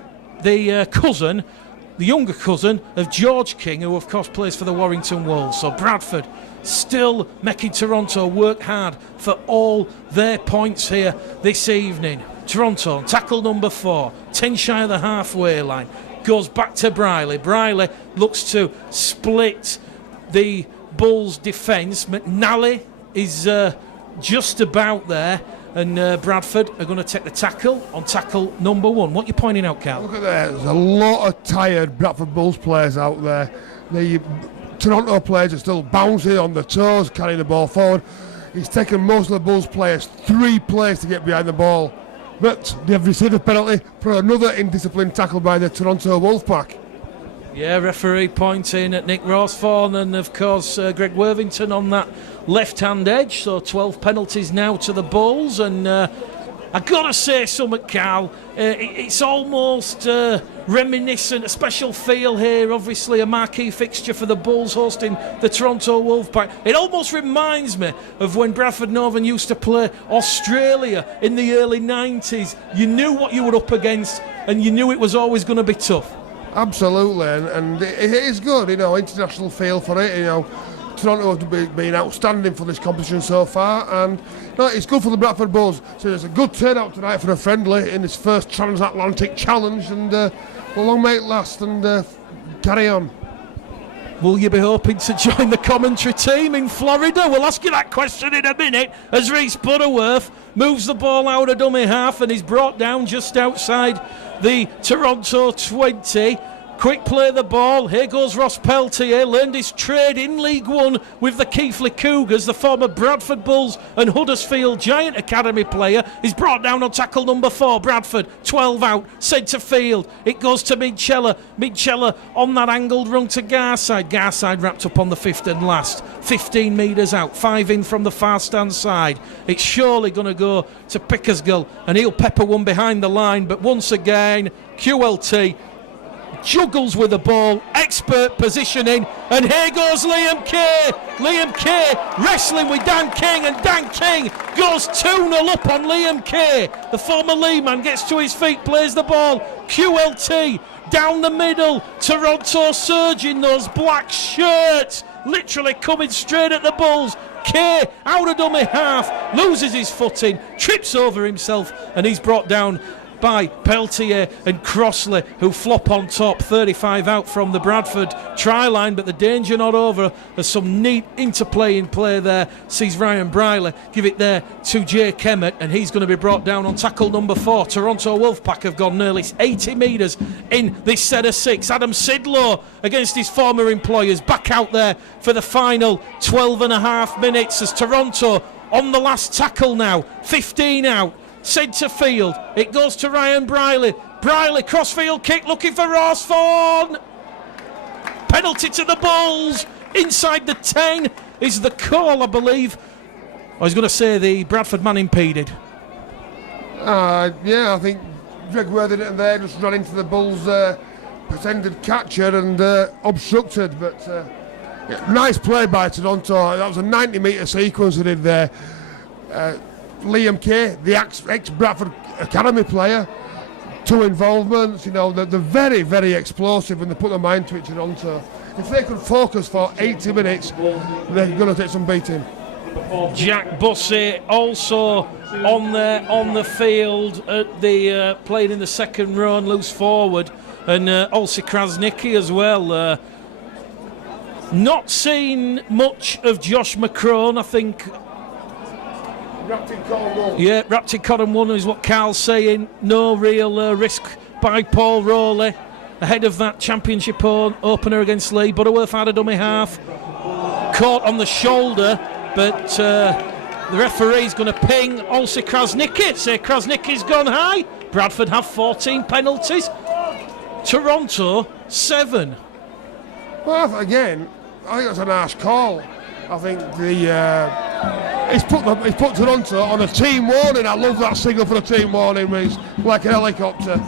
younger cousin of George King, who of course plays for the Warrington Wolves. So Bradford still making Toronto work hard for all their points here this evening. Toronto, tackle number 4, 10 shy of the halfway line, goes back to Briley. Briley looks to split the Bulls' defence. McNally is just about there, and Bradford are going to take the tackle on tackle number 1. What are you pointing out, Cal? Look at that, there's a lot of tired Bradford Bulls players out there. The Toronto players are still bouncing on the toes, carrying the ball forward. It's taken most of the Bulls players 3 plays to get behind the ball. But they've received a penalty for another indisciplined tackle by the Toronto Wolfpack. Yeah, referee pointing at Nick Rawsthorne and, of course, Greg Worthington on that left-hand edge. So 12 penalties now to the Bulls. And I've got to say something, Carl. It's almost reminiscent, a special feel here. Obviously, a marquee fixture for the Bulls hosting the Toronto Wolfpack. It almost reminds me of when Bradford Northern used to play Australia in the early 90s. You knew what you were up against, and you knew it was always going to be tough. Absolutely, and it is good, international feel for it. Toronto have been outstanding for this competition so far, and it's good for the Bradford Bulls. So there's a good turnout tonight for a friendly in this first transatlantic challenge, and long may it last, and carry on. Will you be hoping to join the commentary team in Florida? We'll ask you that question in a minute as Rhys Butterworth moves the ball out of dummy half and is brought down just outside the Toronto 20. Quick play the ball. Here goes Ross Peltier. Learned his trade in League One with the Keighley Cougars. The former Bradford Bulls and Huddersfield Giant Academy player is brought down on tackle number 4. Bradford, 12 out, centre field. It goes to Midchella. Midchella on that angled run to Garside. Garside wrapped up on the 5th and last. 15 metres out, 5 in from the far stand side. It's surely going to go to Pickersgill, and he'll pepper one behind the line. But once again, QLT juggles with the ball, expert positioning, and here goes Liam Kay. Liam Kay wrestling with Dan King, and Dan King goes 2-0 up on Liam Kay. The former Lee man gets to his feet, plays the ball. QLT down the middle. Toronto surging, those black shirts literally coming straight at the Bulls. Kay out of dummy half, loses his footing, trips over himself, and he's brought down by Peltier and Crossley, who flop on top. 35 out from the Bradford try line, but the danger not over. There's some neat interplay in play there. Sees Ryan Briley give it there to Jay Kemmett, and he's going to be brought down on tackle number 4. Toronto Wolfpack have gone nearly 80 metres in this set of 6. Adam Sidlow against his former employers, back out there for the final 12 and a half minutes as Toronto on the last tackle now. 15 out. Centre field, it goes to Ryan Briley. Briley, crossfield kick, looking for Rawsthorne. Penalty to the Bulls. Inside the 10 is the call, I believe. I was going to say the Bradford man impeded. I think Greg Worthington there just ran into the Bulls' pretended catcher and obstructed. But nice play by Toronto. That was a 90-metre sequence they did there. Liam Kay, the ex-Bradford Academy player, 2 involvements, they're very, very explosive when they put their mind to it, Toronto. If they could focus for 80 minutes, they're going to take some beating. Jack Bussey also on the field at the playing in the second row and loose forward, and Olsi Krasnicki as well. Not seen much of Josh McCrone, I think. Wrapped in cotton wool. Yeah, wrapped in cotton wool is what Carl's saying. No real risk by Paul Rowley ahead of that championship opener against Lee. Butterworth out of dummy half. Caught on the shoulder, but the referee's going to ping Olsi Krasnicki. Say Krasnicki's gone high. Bradford have 14 penalties. Toronto 7. Well, again, I think that's an harsh call. I think he's put Toronto on a team warning. I love that signal for the team warning, Reece, like a helicopter.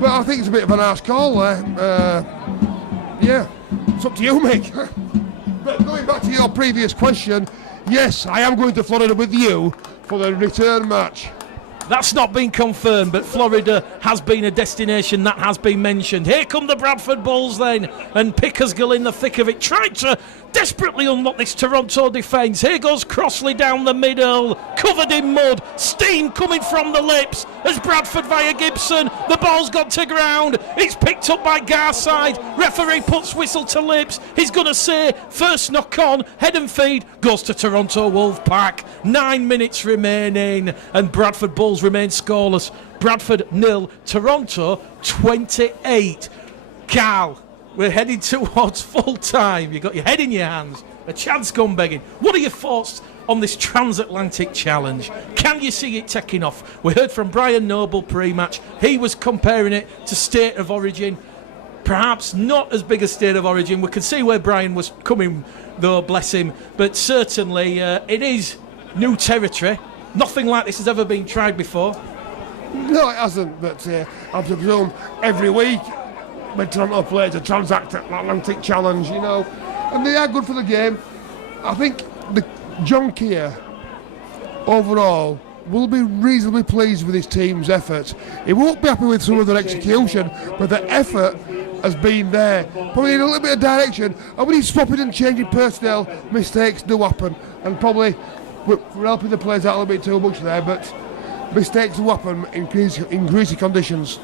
But I think it's a bit of an harsh call there. It's up to you, Mick. But going back to your previous question, yes, I am going to Florida with you for the return match. That's not been confirmed, but Florida has been a destination that has been mentioned. Here come the Bradford Bulls then, and Pickersgill in the thick of it, trying to desperately unlock this Toronto defence. Here goes Crossley down the middle, covered in mud, steam coming from the lips as Bradford via Gibson. The ball's got to ground, it's picked up by Garside. Referee puts whistle to lips. He's going to say first knock on, head and feed, goes to Toronto Wolfpack. 9 minutes remaining, and Bradford Bulls remain scoreless. Bradford 0, Toronto 28. Carl, we're heading towards full time. You've got your head in your hands. A chance gone begging. What are your thoughts on this transatlantic challenge? Can you see it taking off? We heard from Brian Noble pre-match. He was comparing it to State of Origin. Perhaps not as big a State of Origin. We could see where Brian was coming, though, bless him. But certainly it is new territory. Nothing like this has ever been tried before. No, it hasn't, but I presume every week when Toronto plays a transatlantic challenge, you know, and they are good for the game. I think the John Keir overall will be reasonably pleased with his team's efforts. He won't be happy with some of their execution, but the effort has been there. Probably in a little bit of direction, and when he's swapping and changing personnel, mistakes do happen, and probably we're helping the players out a little bit too much there, but mistakes do happen in greasy conditions.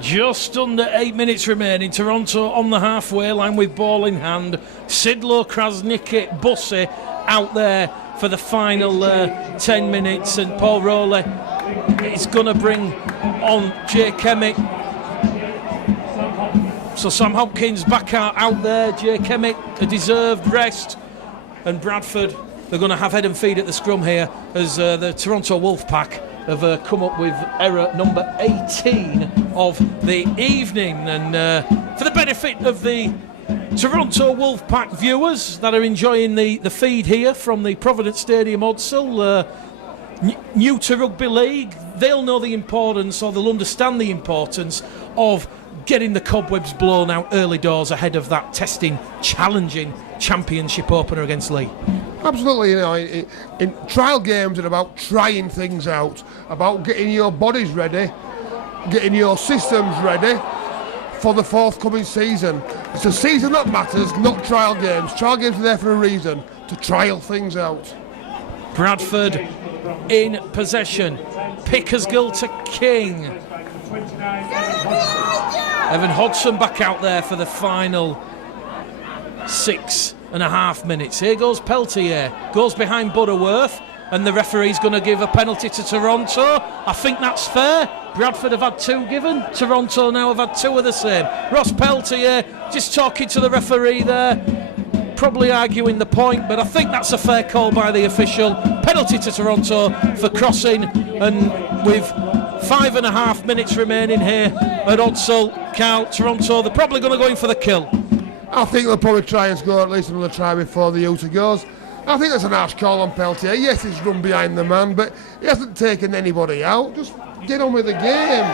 Just under 8 minutes remaining. Toronto on the halfway line with ball in hand. Sidlow, Krasniqi, Bussey out there for the final 10 minutes, and Paul Rowley is going to bring on Jay Kemick. So Sam Hopkins back out there. Jay Kemick, a deserved rest, and Bradford, they're going to have head and feet at the scrum here as the Toronto Wolfpack have come up with error number 18 of the evening. And for the benefit of the Toronto Wolfpack viewers that are enjoying the feed here from the Providence Stadium, Odsal, new to rugby league, they'll know the importance, or they'll understand the importance of getting the cobwebs blown out early doors ahead of that testing, challenging championship opener against Lee. Absolutely, you know, in trial games are about trying things out, about getting your bodies ready, getting your systems ready for the forthcoming season. It's the season that matters, not trial games. Trial games are there for a reason, to trial things out. Bradford in possession. Pickersgill to King. Evan Hodgson back out there for the final 6.5 minutes. Here goes Peltier, goes behind Butterworth, and the referee's going to give a penalty to Toronto. I think that's fair. Bradford have had 2 given. Toronto now have had 2 of the same. Ross Peltier just talking to the referee there, probably arguing the point, but I think that's a fair call by the official. Penalty to Toronto for crossing, and with 5.5 minutes remaining here at Odsal, Toronto, they're probably going to go in for the kill. I think they'll probably try and score at least another try before the Utah goes. I think that's a harsh call on Peltier. Yes, he's run behind the man, but he hasn't taken anybody out. Just get on with the game.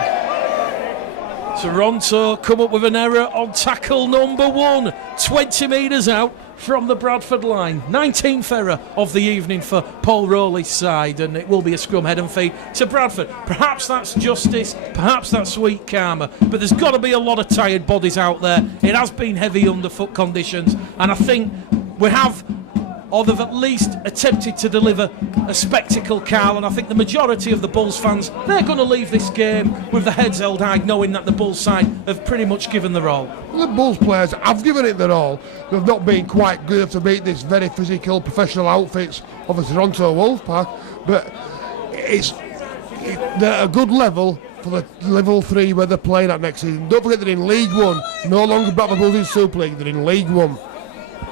Toronto come up with an error on tackle number 1, 20 metres out from the Bradford line. 19th error of the evening for Paul Rowley's side, and it will be a scrum head and feet to Bradford. Perhaps that's justice, perhaps that's sweet karma, but there's got to be a lot of tired bodies out there. It has been heavy underfoot conditions, and I think we have, or they've at least attempted to deliver a spectacle, Carl, and I think the majority of the Bulls fans, they're going to leave this game with their heads held high, knowing that the Bulls side have pretty much given their all. The Bulls players have given it their all. They've not been quite good enough to beat this very physical professional outfits of the Toronto Wolfpack, but they're at a good level for the level 3 where they're playing at next season. Don't forget they're in League 1, no longer Bradford Bulls in Super League, they're in League 1.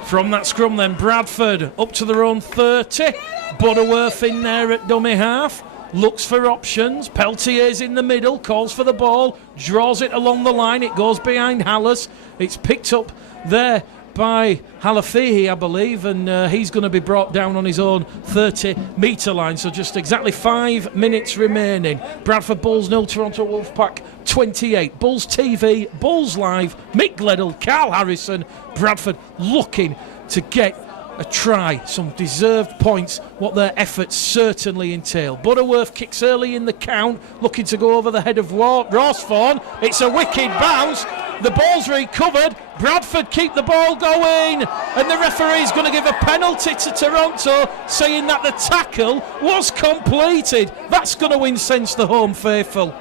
From that scrum then, Bradford up to their own 30. Butterworth in there at dummy half. Looks for options. Peltier's in the middle, calls for the ball, draws it along the line. It goes behind Hallis. It's picked up there by Halafihi, I believe, and he's going to be brought down on his own 30-metre line. So just exactly 5 minutes remaining. Bradford Bulls 0, Toronto Wolfpack 28. Bulls TV, Bulls Live, Mick Gledall, Carl Harrison. Bradford looking to get a try, some deserved points, what their efforts certainly entail. Butterworth kicks early in the count, looking to go over the head of Rossfawn. It's a wicked bounce. The ball's recovered. Bradford keep the ball going, and the referee's going to give a penalty to Toronto, saying that the tackle was completed. That's going to incense the home faithful.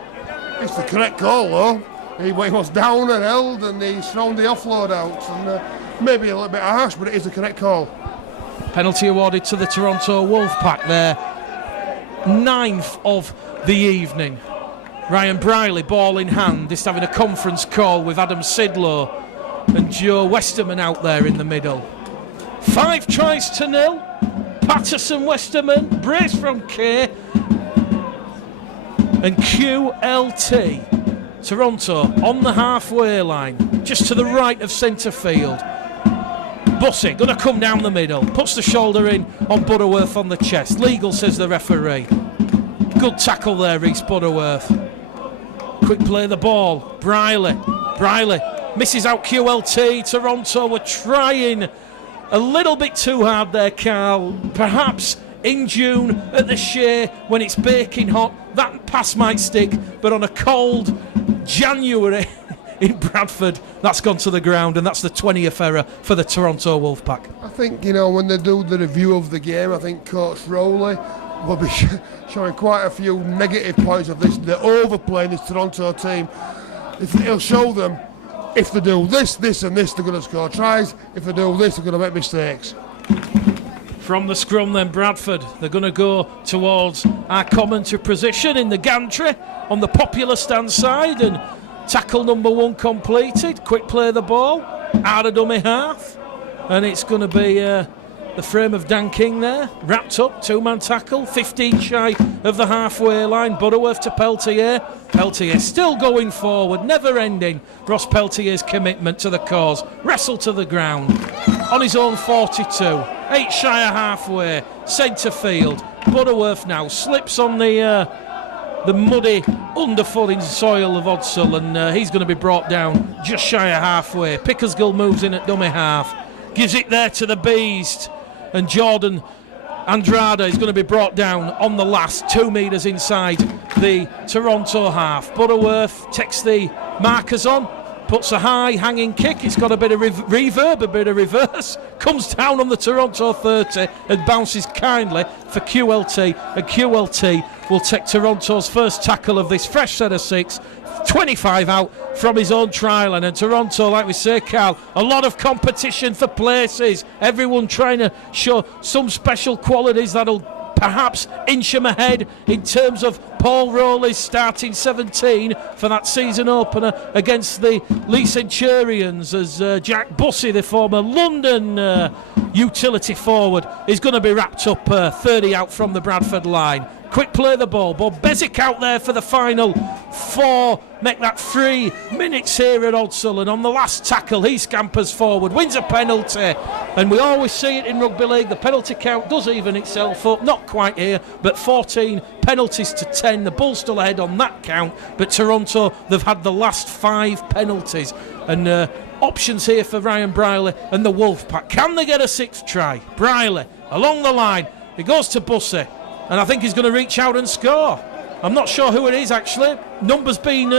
It's the correct call, though. He was down and held, and he's thrown the offload out, and maybe a little bit harsh, but it is the correct call. Penalty awarded to the Toronto Wolfpack there. 9th of the evening. Ryan Briley, ball in hand, just having a conference call with Adam Sidlow and Joe Westerman out there in the middle. 5 tries to 0. Patterson Westerman, brace from K, and QLT. Toronto on the halfway line, just to the right of centre field. Bussey going to come down the middle, puts the shoulder in on Butterworth on the chest. Legal, says the referee. Good tackle there, Reece Butterworth. Quick play the ball. Briley misses out QLT. Toronto were trying a little bit too hard there, Carl. Perhaps in June at the Shea when it's baking hot, that pass might stick, but on a cold January in Bradford, that's gone to the ground, and that's the 20th error for the Toronto Wolfpack. I think, when they do the review of the game, I think Coach Rowley will be showing quite a few negative points of this. They're overplaying this Toronto team. He'll show them, if they do this, this and this, they're going to score tries. If they do this, they're going to make mistakes. From the scrum then, Bradford, they're going to go towards our commentary position in the gantry on the popular stand side, and tackle number 1 completed. Quick play the ball out of dummy half, and it's going to be the frame of Dan King there, wrapped up, 2-man tackle, 15 shy of the halfway line. Butterworth to Peltier. Peltier still going forward, never ending. Ross Peltier's commitment to the cause. Wrestle to the ground on his own 42. 8 shy of halfway, centre field. Butterworth now slips on the muddy underfoot soil of Odsall, and he's going to be brought down just shy of halfway. Pickersgill moves in at dummy half, gives it there to the Beast, and Jordan Andrade is going to be brought down on the last 2 metres inside the Toronto half. Butterworth takes the markers on, puts a high hanging kick. It's got a bit of reverb, a bit of reverse, comes down on the Toronto 30 and bounces kindly for QLT, and QLT will take Toronto's first tackle of this fresh set of 6. 25 out from his own try line, and Toronto, like we say, Carl, a lot of competition for places, everyone trying to show some special qualities that'll perhaps inch him ahead in terms of Paul Rowley's starting 17 for that season opener against the Lee Centurions, as Jack Bussey, the former London utility forward, is going to be wrapped up 30 out from the Bradford line. Quick play the ball. Bob Bezic out there for the final 4. Make that 3 minutes here at Odsall. And on the last tackle, he scampers forward, wins a penalty. And we always see it in rugby league. The penalty count does even itself up. Not quite here, but 14 penalties to 10. The Bulls still ahead on that count. But Toronto, they've had the last 5 penalties. And options here for Ryan Briley and the Wolfpack. Can they get a 6th try? Briley along the line. He goes to Bussey, and I think he's going to reach out and score. I'm not sure who it is, actually. Numbers been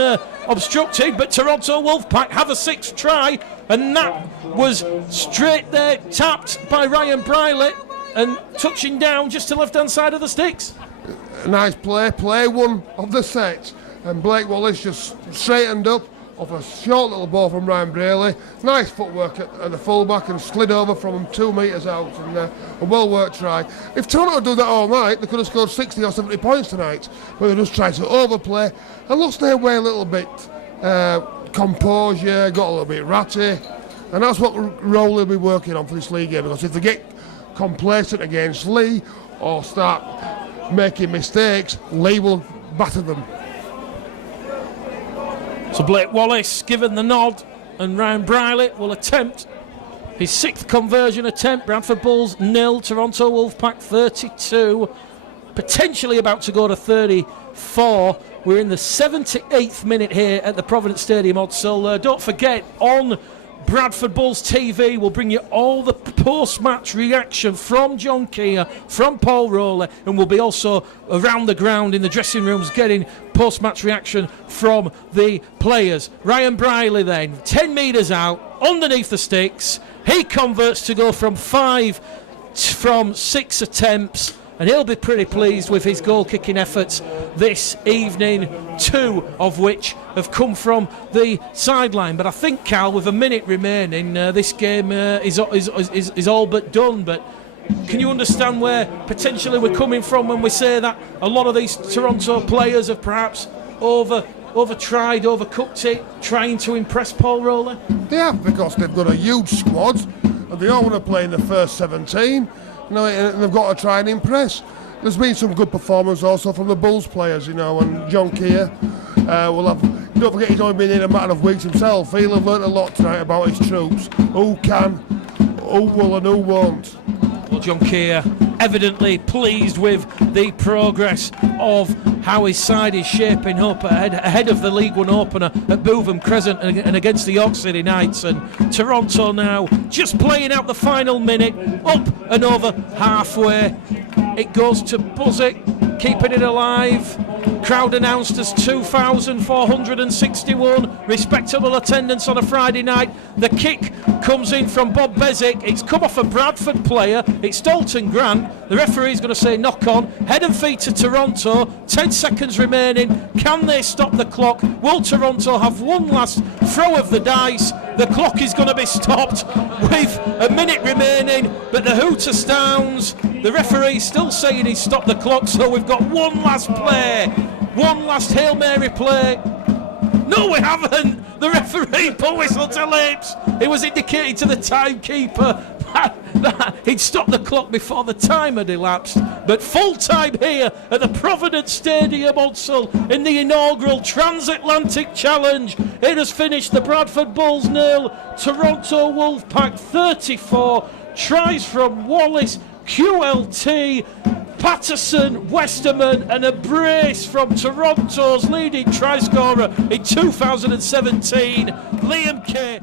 obstructed, but Toronto Wolfpack have a 6th try, and that was straight there, tapped by Ryan Briley and touching down just to left-hand side of the sticks. Nice play 1 of the set, and Blake Wallace just straightened up off a short little ball from Ryan Briley. Nice footwork at the fullback and slid over from him 2 metres out, and a well-worked try. If Toronto do that all night, they could have scored 60 or 70 points tonight, but they just tried to overplay and lost their way a little bit. Composure, got a little bit ratty, and that's what Rowley will be working on for this league game, because if they get complacent against Lee or start making mistakes, Lee will batter them. So Blake Wallace given the nod, and Ryan Briley will attempt his 6th conversion attempt. Bradford Bulls 0, Toronto Wolfpack 32, potentially about to go to 34. We're in the 78th minute here at the Providence Stadium, Odsall. Don't forget, on Bradford Bulls TV will bring you all the post-match reaction from John Keir, from Paul Rowley, and we'll be also around the ground in the dressing rooms getting post-match reaction from the players. Ryan Briley then, 10 metres out, underneath the sticks. He converts to go from 5 from 6 attempts, and he'll be pretty pleased with his goal-kicking efforts this evening, 2 of which have come from the sideline. But I think, Carl, with a minute remaining, this game is all but done. But can you understand where potentially we're coming from when we say that a lot of these Toronto players have perhaps overtried, overcooked it, trying to impress Paul Rowley? They have, because they've got a huge squad and they all want to play in the first 17. You know, and they've got to try and impress. There's been some good performance also from the Bulls players, you know, and John Keir will have. Don't forget he's only been in a matter of weeks himself. He'll have learnt a lot tonight about his troops, who can, who will and who won't. Well, John Keir evidently pleased with the progress of how his side is shaping up ahead of the League One opener at Bootham Crescent and against the York City Knights. And Toronto now just playing out the final minute, up and over halfway. It goes to Buzzett, keeping it alive. Crowd announced as 2,461. Respectable attendance on a Friday night. The kick comes in from Bob Bezic. It's come off a Bradford player. It's Dalton Grant. The referee's going to say knock on. Head and feet to Toronto. 10 seconds remaining. Can they stop the clock? Will Toronto have one last throw of the dice? The clock is going to be stopped with a minute remaining, but the hooter sounds. The referee still saying he's stopped the clock, so we've got one last play. One last Hail Mary play. No, we haven't. The referee put whistle to lips. It was indicated to the timekeeper that he'd stopped the clock before the time had elapsed. But full time here at the Providence Stadium, Hull, in the inaugural Transatlantic Challenge. It has finished the Bradford Bulls 0, Toronto Wolfpack 34. Tries from Wallace, QLT, Patterson, Westerman, and a brace from Toronto's leading try scorer in 2017, Liam Kay.